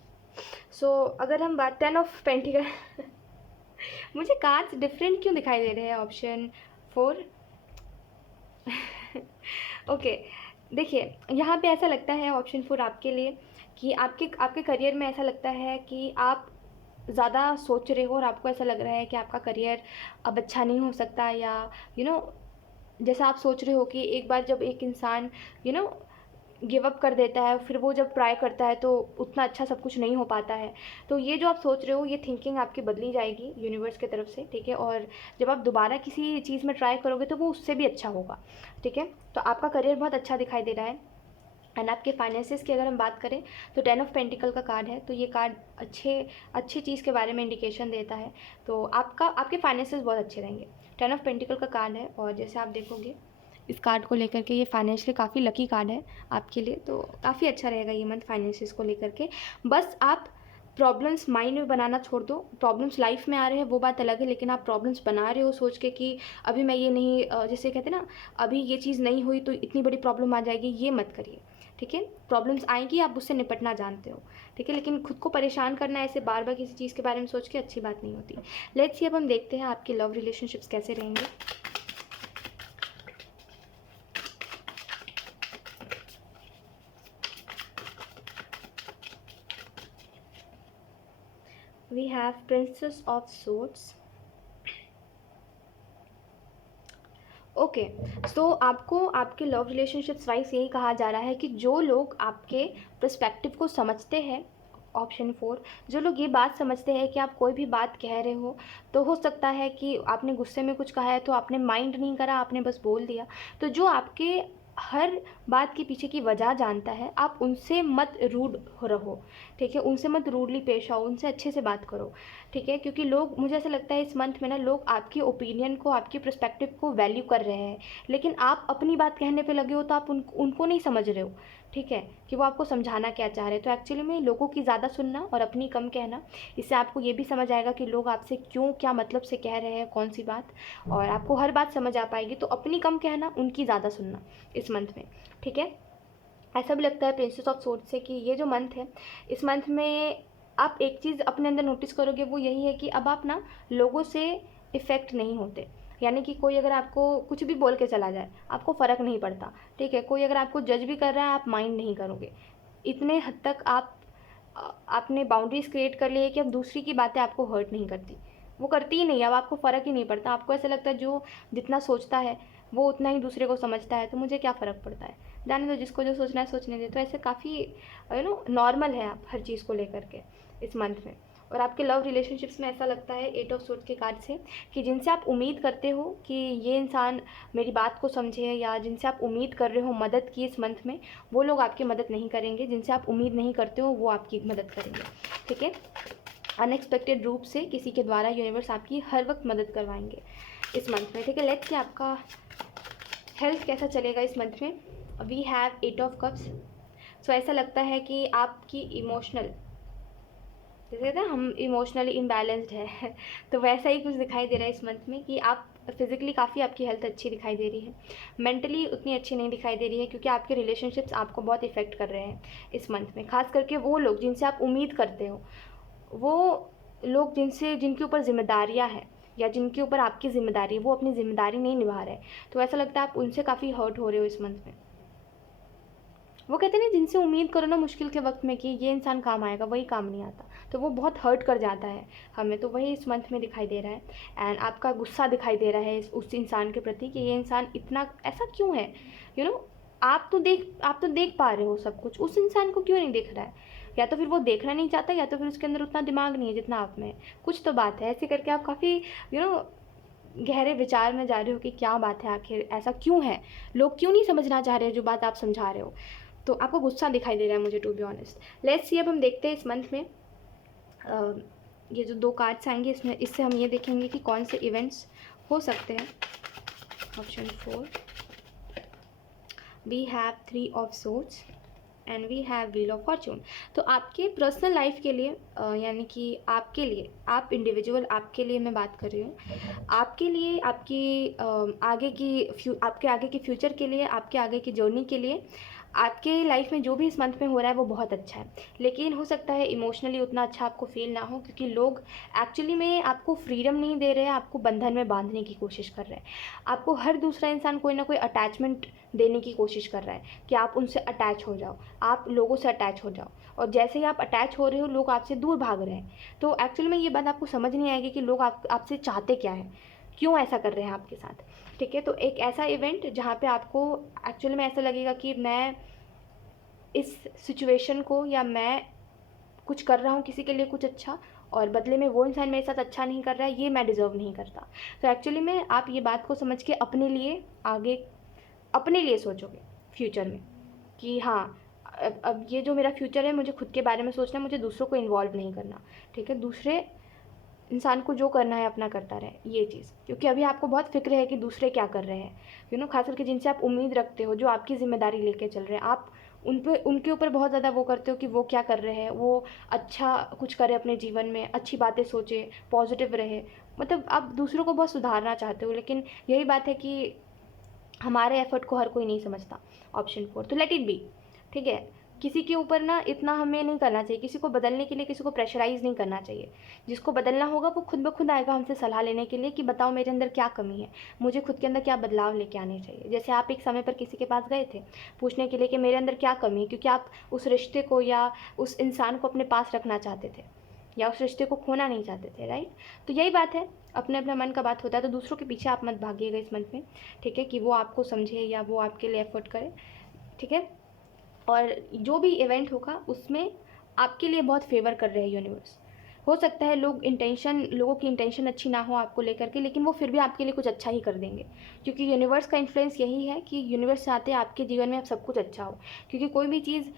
So अगर हम बात 10 of Pentacles मुझे कार्ड्स डिफरेंट क्यों दिखाई दे रहे हैं? ऑप्शन 4 ओके, देखिए यहाँ पे ऐसा लगता है ऑप्शन 4 आपके लिए कि आपके आपके करियर में ऐसा लगता है कि आप ज़्यादा सोच रहे हो और आपको ऐसा लग रहा है कि आपका करियर अब अच्छा नहीं हो सकता, या यू नो जैसा आप सोच रहे हो कि एक बार जब एक इंसान यू नो गिव अप कर देता है, फिर वो जब ट्राई करता है तो उतना अच्छा सब कुछ नहीं हो पाता है। तो ये जो आप सोच रहे हो, ये थिंकिंग आपकी बदली जाएगी यूनिवर्स की तरफ से, ठीक है? और जब आप दोबारा किसी चीज़ में ट्राई करोगे तो वो उससे भी अच्छा होगा, ठीक है? तो आपका करियर बहुत अच्छा दिखाई दे रहा है। एंड आपके फाइनेंसेस की अगर हम बात करें तो 10 ऑफ पेंटिकल का कार्ड है, तो ये कार्ड अच्छी चीज़ के बारे में इंडिकेशन देता है। तो आपके फाइनेंसेस बहुत अच्छे रहेंगे। 10 ऑफ पेंटिकल का कार्ड है, और जैसे आप देखोगे इस कार्ड को लेकर के, ये फाइनेंशियली काफ़ी लकी कार्ड है आपके लिए, तो काफ़ी अच्छा रहेगा ये मंथ फाइनेंसेस को लेकर के। बस आप प्रॉब्लम्स माइंड में बनाना छोड़ दो। प्रॉब्लम्स लाइफ में आ रहे हैं वो बात अलग है, लेकिन आप प्रॉब्लम्स बना रहे हो सोच के कि अभी मैं ये नहीं जैसे कहते हैं ना, अभी ये चीज़ नहीं हुई तो इतनी बड़ी प्रॉब्लम आ जाएगी, ये मत करिए, ठीक है? प्रॉब्लम्स आएंगी, आप उससे निपटना जानते हो, ठीक है? लेकिन खुद को परेशान करना ऐसे बार बार किसी चीज़ के बारे में सोच के अच्छी बात नहीं होती। लेट्स सी, अब हम देखते हैं आपके लव रिलेशनशिप्स कैसे रहेंगे। We have Princess of Swords. Okay, so आपको आपके लव रिलेशनशिप्स वाइज यही कहा जा रहा है कि जो लोग आपके पर्सपेक्टिव को समझते हैं, ऑप्शन 4, जो लोग ये बात समझते हैं कि आप कोई भी बात कह रहे हो तो हो सकता है कि आपने गुस्से में कुछ कहा है तो आपने माइंड नहीं करा, आपने बस बोल दिया। तो जो आपके हर बात के पीछे की वजह जानता है, आप उनसे मत रूड रहो, ठीक है? उनसे मत रूडली पेश आओ, उनसे अच्छे से बात करो, ठीक है? क्योंकि लोग, मुझे ऐसा लगता है इस मंथ में ना, लोग आपकी ओपिनियन को, आपकी पर्सपेक्टिव को वैल्यू कर रहे हैं, लेकिन आप अपनी बात कहने पे लगे हो तो आप उनको नहीं समझ रहे हो, ठीक है? कि वो आपको समझाना क्या चाह रहे हैं। तो एक्चुअली में लोगों की ज़्यादा सुनना और अपनी कम कहना, इससे आपको ये भी समझ आएगा कि लोग आपसे क्यों, क्या मतलब से कह रहे हैं, कौन सी बात, और आपको हर बात समझ आ पाएगी। तो अपनी कम कहना, उनकी ज़्यादा सुनना इस मंथ में, ठीक है? ऐसा भी लगता है प्रिंसेस ऑफ सोर्ड्स से कि ये जो मंथ है, इस मंथ में आप एक चीज़ अपने अंदर नोटिस करोगे, वो यही है कि अब आप ना लोगों से इफ़ेक्ट नहीं होते। यानी कि कोई अगर आपको कुछ भी बोल के चला जाए, आपको फ़र्क नहीं पड़ता, ठीक है? कोई अगर आपको जज भी कर रहा है, आप माइंड नहीं करोगे। इतने हद तक आपने बाउंड्रीज़ क्रिएट कर ली है कि अब दूसरी की बातें आपको हर्ट नहीं करती, वो करती ही नहीं। अब आपको फ़र्क ही नहीं पड़ता, आपको ऐसा लगता है जो जितना सोचता है वो उतना ही दूसरे को समझता है, तो मुझे क्या फ़र्क पड़ता है, जाने दो, जिसको जो सोचना है सोचने दे। तो ऐसे काफ़ी नॉर्मल है आप हर चीज़ को लेकर के इस मंथ में। और आपके लव रिलेशनशिप्स में ऐसा लगता है 8 ऑफ सोर्ड्स के कार्ड से कि जिनसे आप उम्मीद करते हो कि ये इंसान मेरी बात को समझे, या जिनसे आप उम्मीद कर रहे हो मदद की इस मंथ में, वो लोग आपकी मदद नहीं करेंगे। जिनसे आप उम्मीद नहीं करते हो वो आपकी मदद करेंगे, ठीक है? अनएक्सपेक्टेड रूप से किसी के द्वारा यूनिवर्स आपकी हर वक्त मदद करवाएंगे इस मंथ में, ठीक है? लेट्स सी आपका हेल्थ कैसा चलेगा इस मंथ में। We have 8 of cups. So ऐसा लगता है कि आपकी इमोशनल, जैसे कहते हैं हम इमोशनली इम्बैलेंस्ड है तो वैसा ही कुछ दिखाई दे रहा है इस मंथ में कि आप फिज़िकली काफ़ी, आपकी हेल्थ अच्छी दिखाई दे रही है, मेंटली उतनी अच्छी नहीं दिखाई दे रही है, क्योंकि आपके रिलेशनशिप्स आपको बहुत इफ़ेक्ट कर रहे हैं इस मंथ में। खास करके वो लोग जिनसे आप उम्मीद करते हो, वो लोग जिनके ऊपर जिम्मेदारियाँ हैं या जिनके ऊपर आपकी ज़िम्मेदारी है, वो अपनी ज़िम्मेदारी नहीं निभा रहे, तो ऐसा लगता है आप उनसे काफ़ी हर्ट हो रहे हो इस मंथ में। वो कहते हैं ना, जिनसे उम्मीद करो ना मुश्किल के वक्त में कि ये इंसान काम आएगा, वही काम नहीं आता, तो वो बहुत हर्ट कर जाता है हमें। तो वही इस मंथ में दिखाई दे रहा है। एंड आपका गुस्सा दिखाई दे रहा है उस इंसान के प्रति कि ये इंसान इतना ऐसा क्यों है, आप तो देख पा रहे हो सब कुछ, उस इंसान को क्यों नहीं दिख रहा है? या तो फिर वो देखना नहीं चाहता, या तो फिर उसके अंदर उतना दिमाग नहीं है जितना आप में है। कुछ तो बात है। ऐसे करके आप काफ़ी गहरे विचार में जा रहे हो कि क्या बात है, आखिर ऐसा क्यों है, लोग क्यों नहीं समझना चाह रहे हैं जो बात आप समझा रहे हो। तो आपको गुस्सा दिखाई दे रहा है मुझे, to be honest. Let's see, अब हम देखते हैं इस मंथ में ये जो 2 कार्ड्स आएंगे, इससे हम ये देखेंगे कि कौन से इवेंट्स हो सकते हैं। Option 4, we have 3 of swords and we have wheel of fortune. तो आपके पर्सनल लाइफ के लिए, यानी कि आपके लिए, आप इंडिविजुअल, आपके लिए मैं बात कर रही हूँ, आपके लिए, आपके आगे की फ्यूचर के लिए, आपके आगे की जर्नी के लिए आपके लाइफ में जो भी इस मंथ में हो रहा है वो बहुत अच्छा है, लेकिन हो सकता है इमोशनली उतना अच्छा आपको फील ना हो, क्योंकि लोग एक्चुअली में आपको फ्रीडम नहीं दे रहे हैं, आपको बंधन में बांधने की कोशिश कर रहे हैं। आपको हर दूसरा इंसान कोई ना कोई अटैचमेंट देने की कोशिश कर रहा है कि आप उनसे अटैच हो जाओ, आप लोगों से अटैच हो जाओ, और जैसे ही आप अटैच हो रहे हो लोग आपसे दूर भाग रहे हैं। तो एक्चुअली में ये बात आपको समझ नहीं आएगी कि लोग आपसे चाहते क्या है, क्यों ऐसा कर रहे हैं आपके साथ। ठीक है, तो एक ऐसा इवेंट जहाँ पे आपको एक्चुअली में ऐसा लगेगा कि मैं इस सिचुएशन को, या मैं कुछ कर रहा हूँ किसी के लिए कुछ अच्छा, और बदले में वो इंसान मेरे साथ अच्छा नहीं कर रहा है, ये मैं डिज़र्व नहीं करता। तो एक्चुअली में आप ये बात को समझ के अपने लिए आगे, अपने लिए सोचोगे फ्यूचर में कि हाँ, अब ये जो मेरा फ्यूचर है मुझे खुद के बारे में सोचना है, मुझे दूसरों को इन्वॉल्व नहीं करना। ठीक है, दूसरे इंसान को जो करना है अपना करता रहे, ये चीज़, क्योंकि अभी आपको बहुत फिक्र है कि दूसरे क्या कर रहे हैं, खास करके जिनसे आप उम्मीद रखते हो, जो आपकी ज़िम्मेदारी लेके चल रहे हैं, आप उनके ऊपर बहुत ज़्यादा वो करते हो कि वो क्या कर रहे हैं, वो अच्छा कुछ करे अपने जीवन में, अच्छी बातें सोचे, पॉजिटिव रहे। मतलब आप दूसरों को बहुत सुधारना चाहते हो, लेकिन यही बात है कि हमारे एफर्ट को हर कोई नहीं समझता। ऑप्शन 4, तो लेट इट बी। ठीक है, किसी के ऊपर ना इतना हमें नहीं करना चाहिए, किसी को बदलने के लिए किसी को प्रेशराइज़ नहीं करना चाहिए। जिसको बदलना होगा वो खुद ब खुद आएगा हमसे सलाह लेने के लिए कि बताओ मेरे अंदर क्या कमी है, मुझे खुद के अंदर क्या बदलाव लेके आने चाहिए। जैसे आप एक समय पर किसी के पास गए थे पूछने के लिए कि मेरे अंदर क्या कमी है, क्योंकि आप उस रिश्ते को या उस इंसान को अपने पास रखना चाहते थे, या उस रिश्ते को खोना नहीं चाहते थे, राइट। तो यही बात है, अपने अपने मन का बात होता है, तो दूसरों के पीछे आप मत भागिएगा इस मंथ में। ठीक है, कि वो आपको समझे या वो आपके लिए एफर्ट करे। ठीक है, और जो भी इवेंट होगा उसमें आपके लिए बहुत फेवर कर रहे हैं यूनिवर्स। हो सकता है लोगों की इंटेंशन अच्छी ना हो आपको लेकर के, लेकिन वो फिर भी आपके लिए कुछ अच्छा ही कर देंगे, क्योंकि यूनिवर्स का इन्फ्लुएंस यही है कि यूनिवर्स चाहते हैं आपके जीवन में अब सब कुछ अच्छा हो। क्योंकि कोई भी चीज़,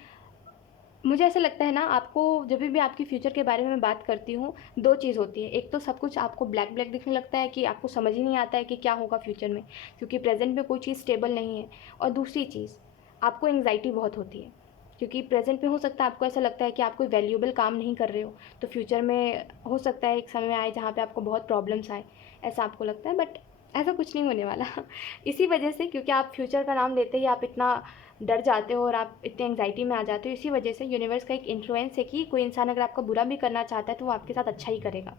मुझे ऐसा लगता है ना, आपको जब भी आपकी फ्यूचर के बारे में मैं बात करती हूँ, दो चीज़ होती है। एक तो सब कुछ आपको ब्लैक ब्लैक दिखने लगता है कि आपको समझ ही नहीं आता है कि क्या होगा फ्यूचर में, क्योंकि प्रेजेंट में कोई चीज़ स्टेबल नहीं है। और दूसरी चीज़, आपको एंग्जाइटी बहुत होती है, क्योंकि प्रेजेंट में हो सकता है आपको ऐसा लगता है कि आप कोई वैल्यूएबल काम नहीं कर रहे हो, तो फ्यूचर में हो सकता है एक समय आए जहाँ पे आपको बहुत प्रॉब्लम्स आए, ऐसा आपको लगता है। बट ऐसा कुछ नहीं होने वाला इसी वजह से, क्योंकि आप फ्यूचर का नाम लेते ही आप इतना डर जाते हो और आप इतने एंग्जाइटी में आ जाते हो, इसी वजह से यूनिवर्स का एक इन्फ्लुएंस है कि कोई इंसान अगर आपका बुरा भी करना चाहता है तो वो आपके साथ अच्छा ही करेगा।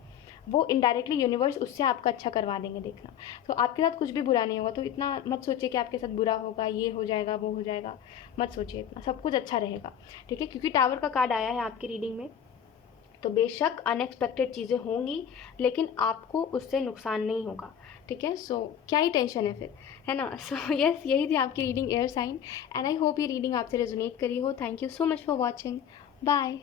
वो इनडायरेक्टली यूनिवर्स उससे आपका अच्छा करवा देंगे, देखना। तो आपके साथ कुछ भी बुरा नहीं होगा, तो इतना मत सोचिए कि आपके साथ बुरा होगा, ये हो जाएगा, वो हो जाएगा, मत सोचिए इतना, सब कुछ अच्छा रहेगा। ठीक है, क्योंकि टावर का कार्ड आया है आपकी रीडिंग में, तो बेशक अनएक्सपेक्टेड चीज़ें होंगी, लेकिन आपको उससे नुकसान नहीं होगा। ठीक है, सो क्या ही टेंशन है फिर, है ना। सो यस, यही थी आपकी reading air sign, and I hope ये रीडिंग आपसे रेजोनेट करी हो। Thank you so much for watching. Bye.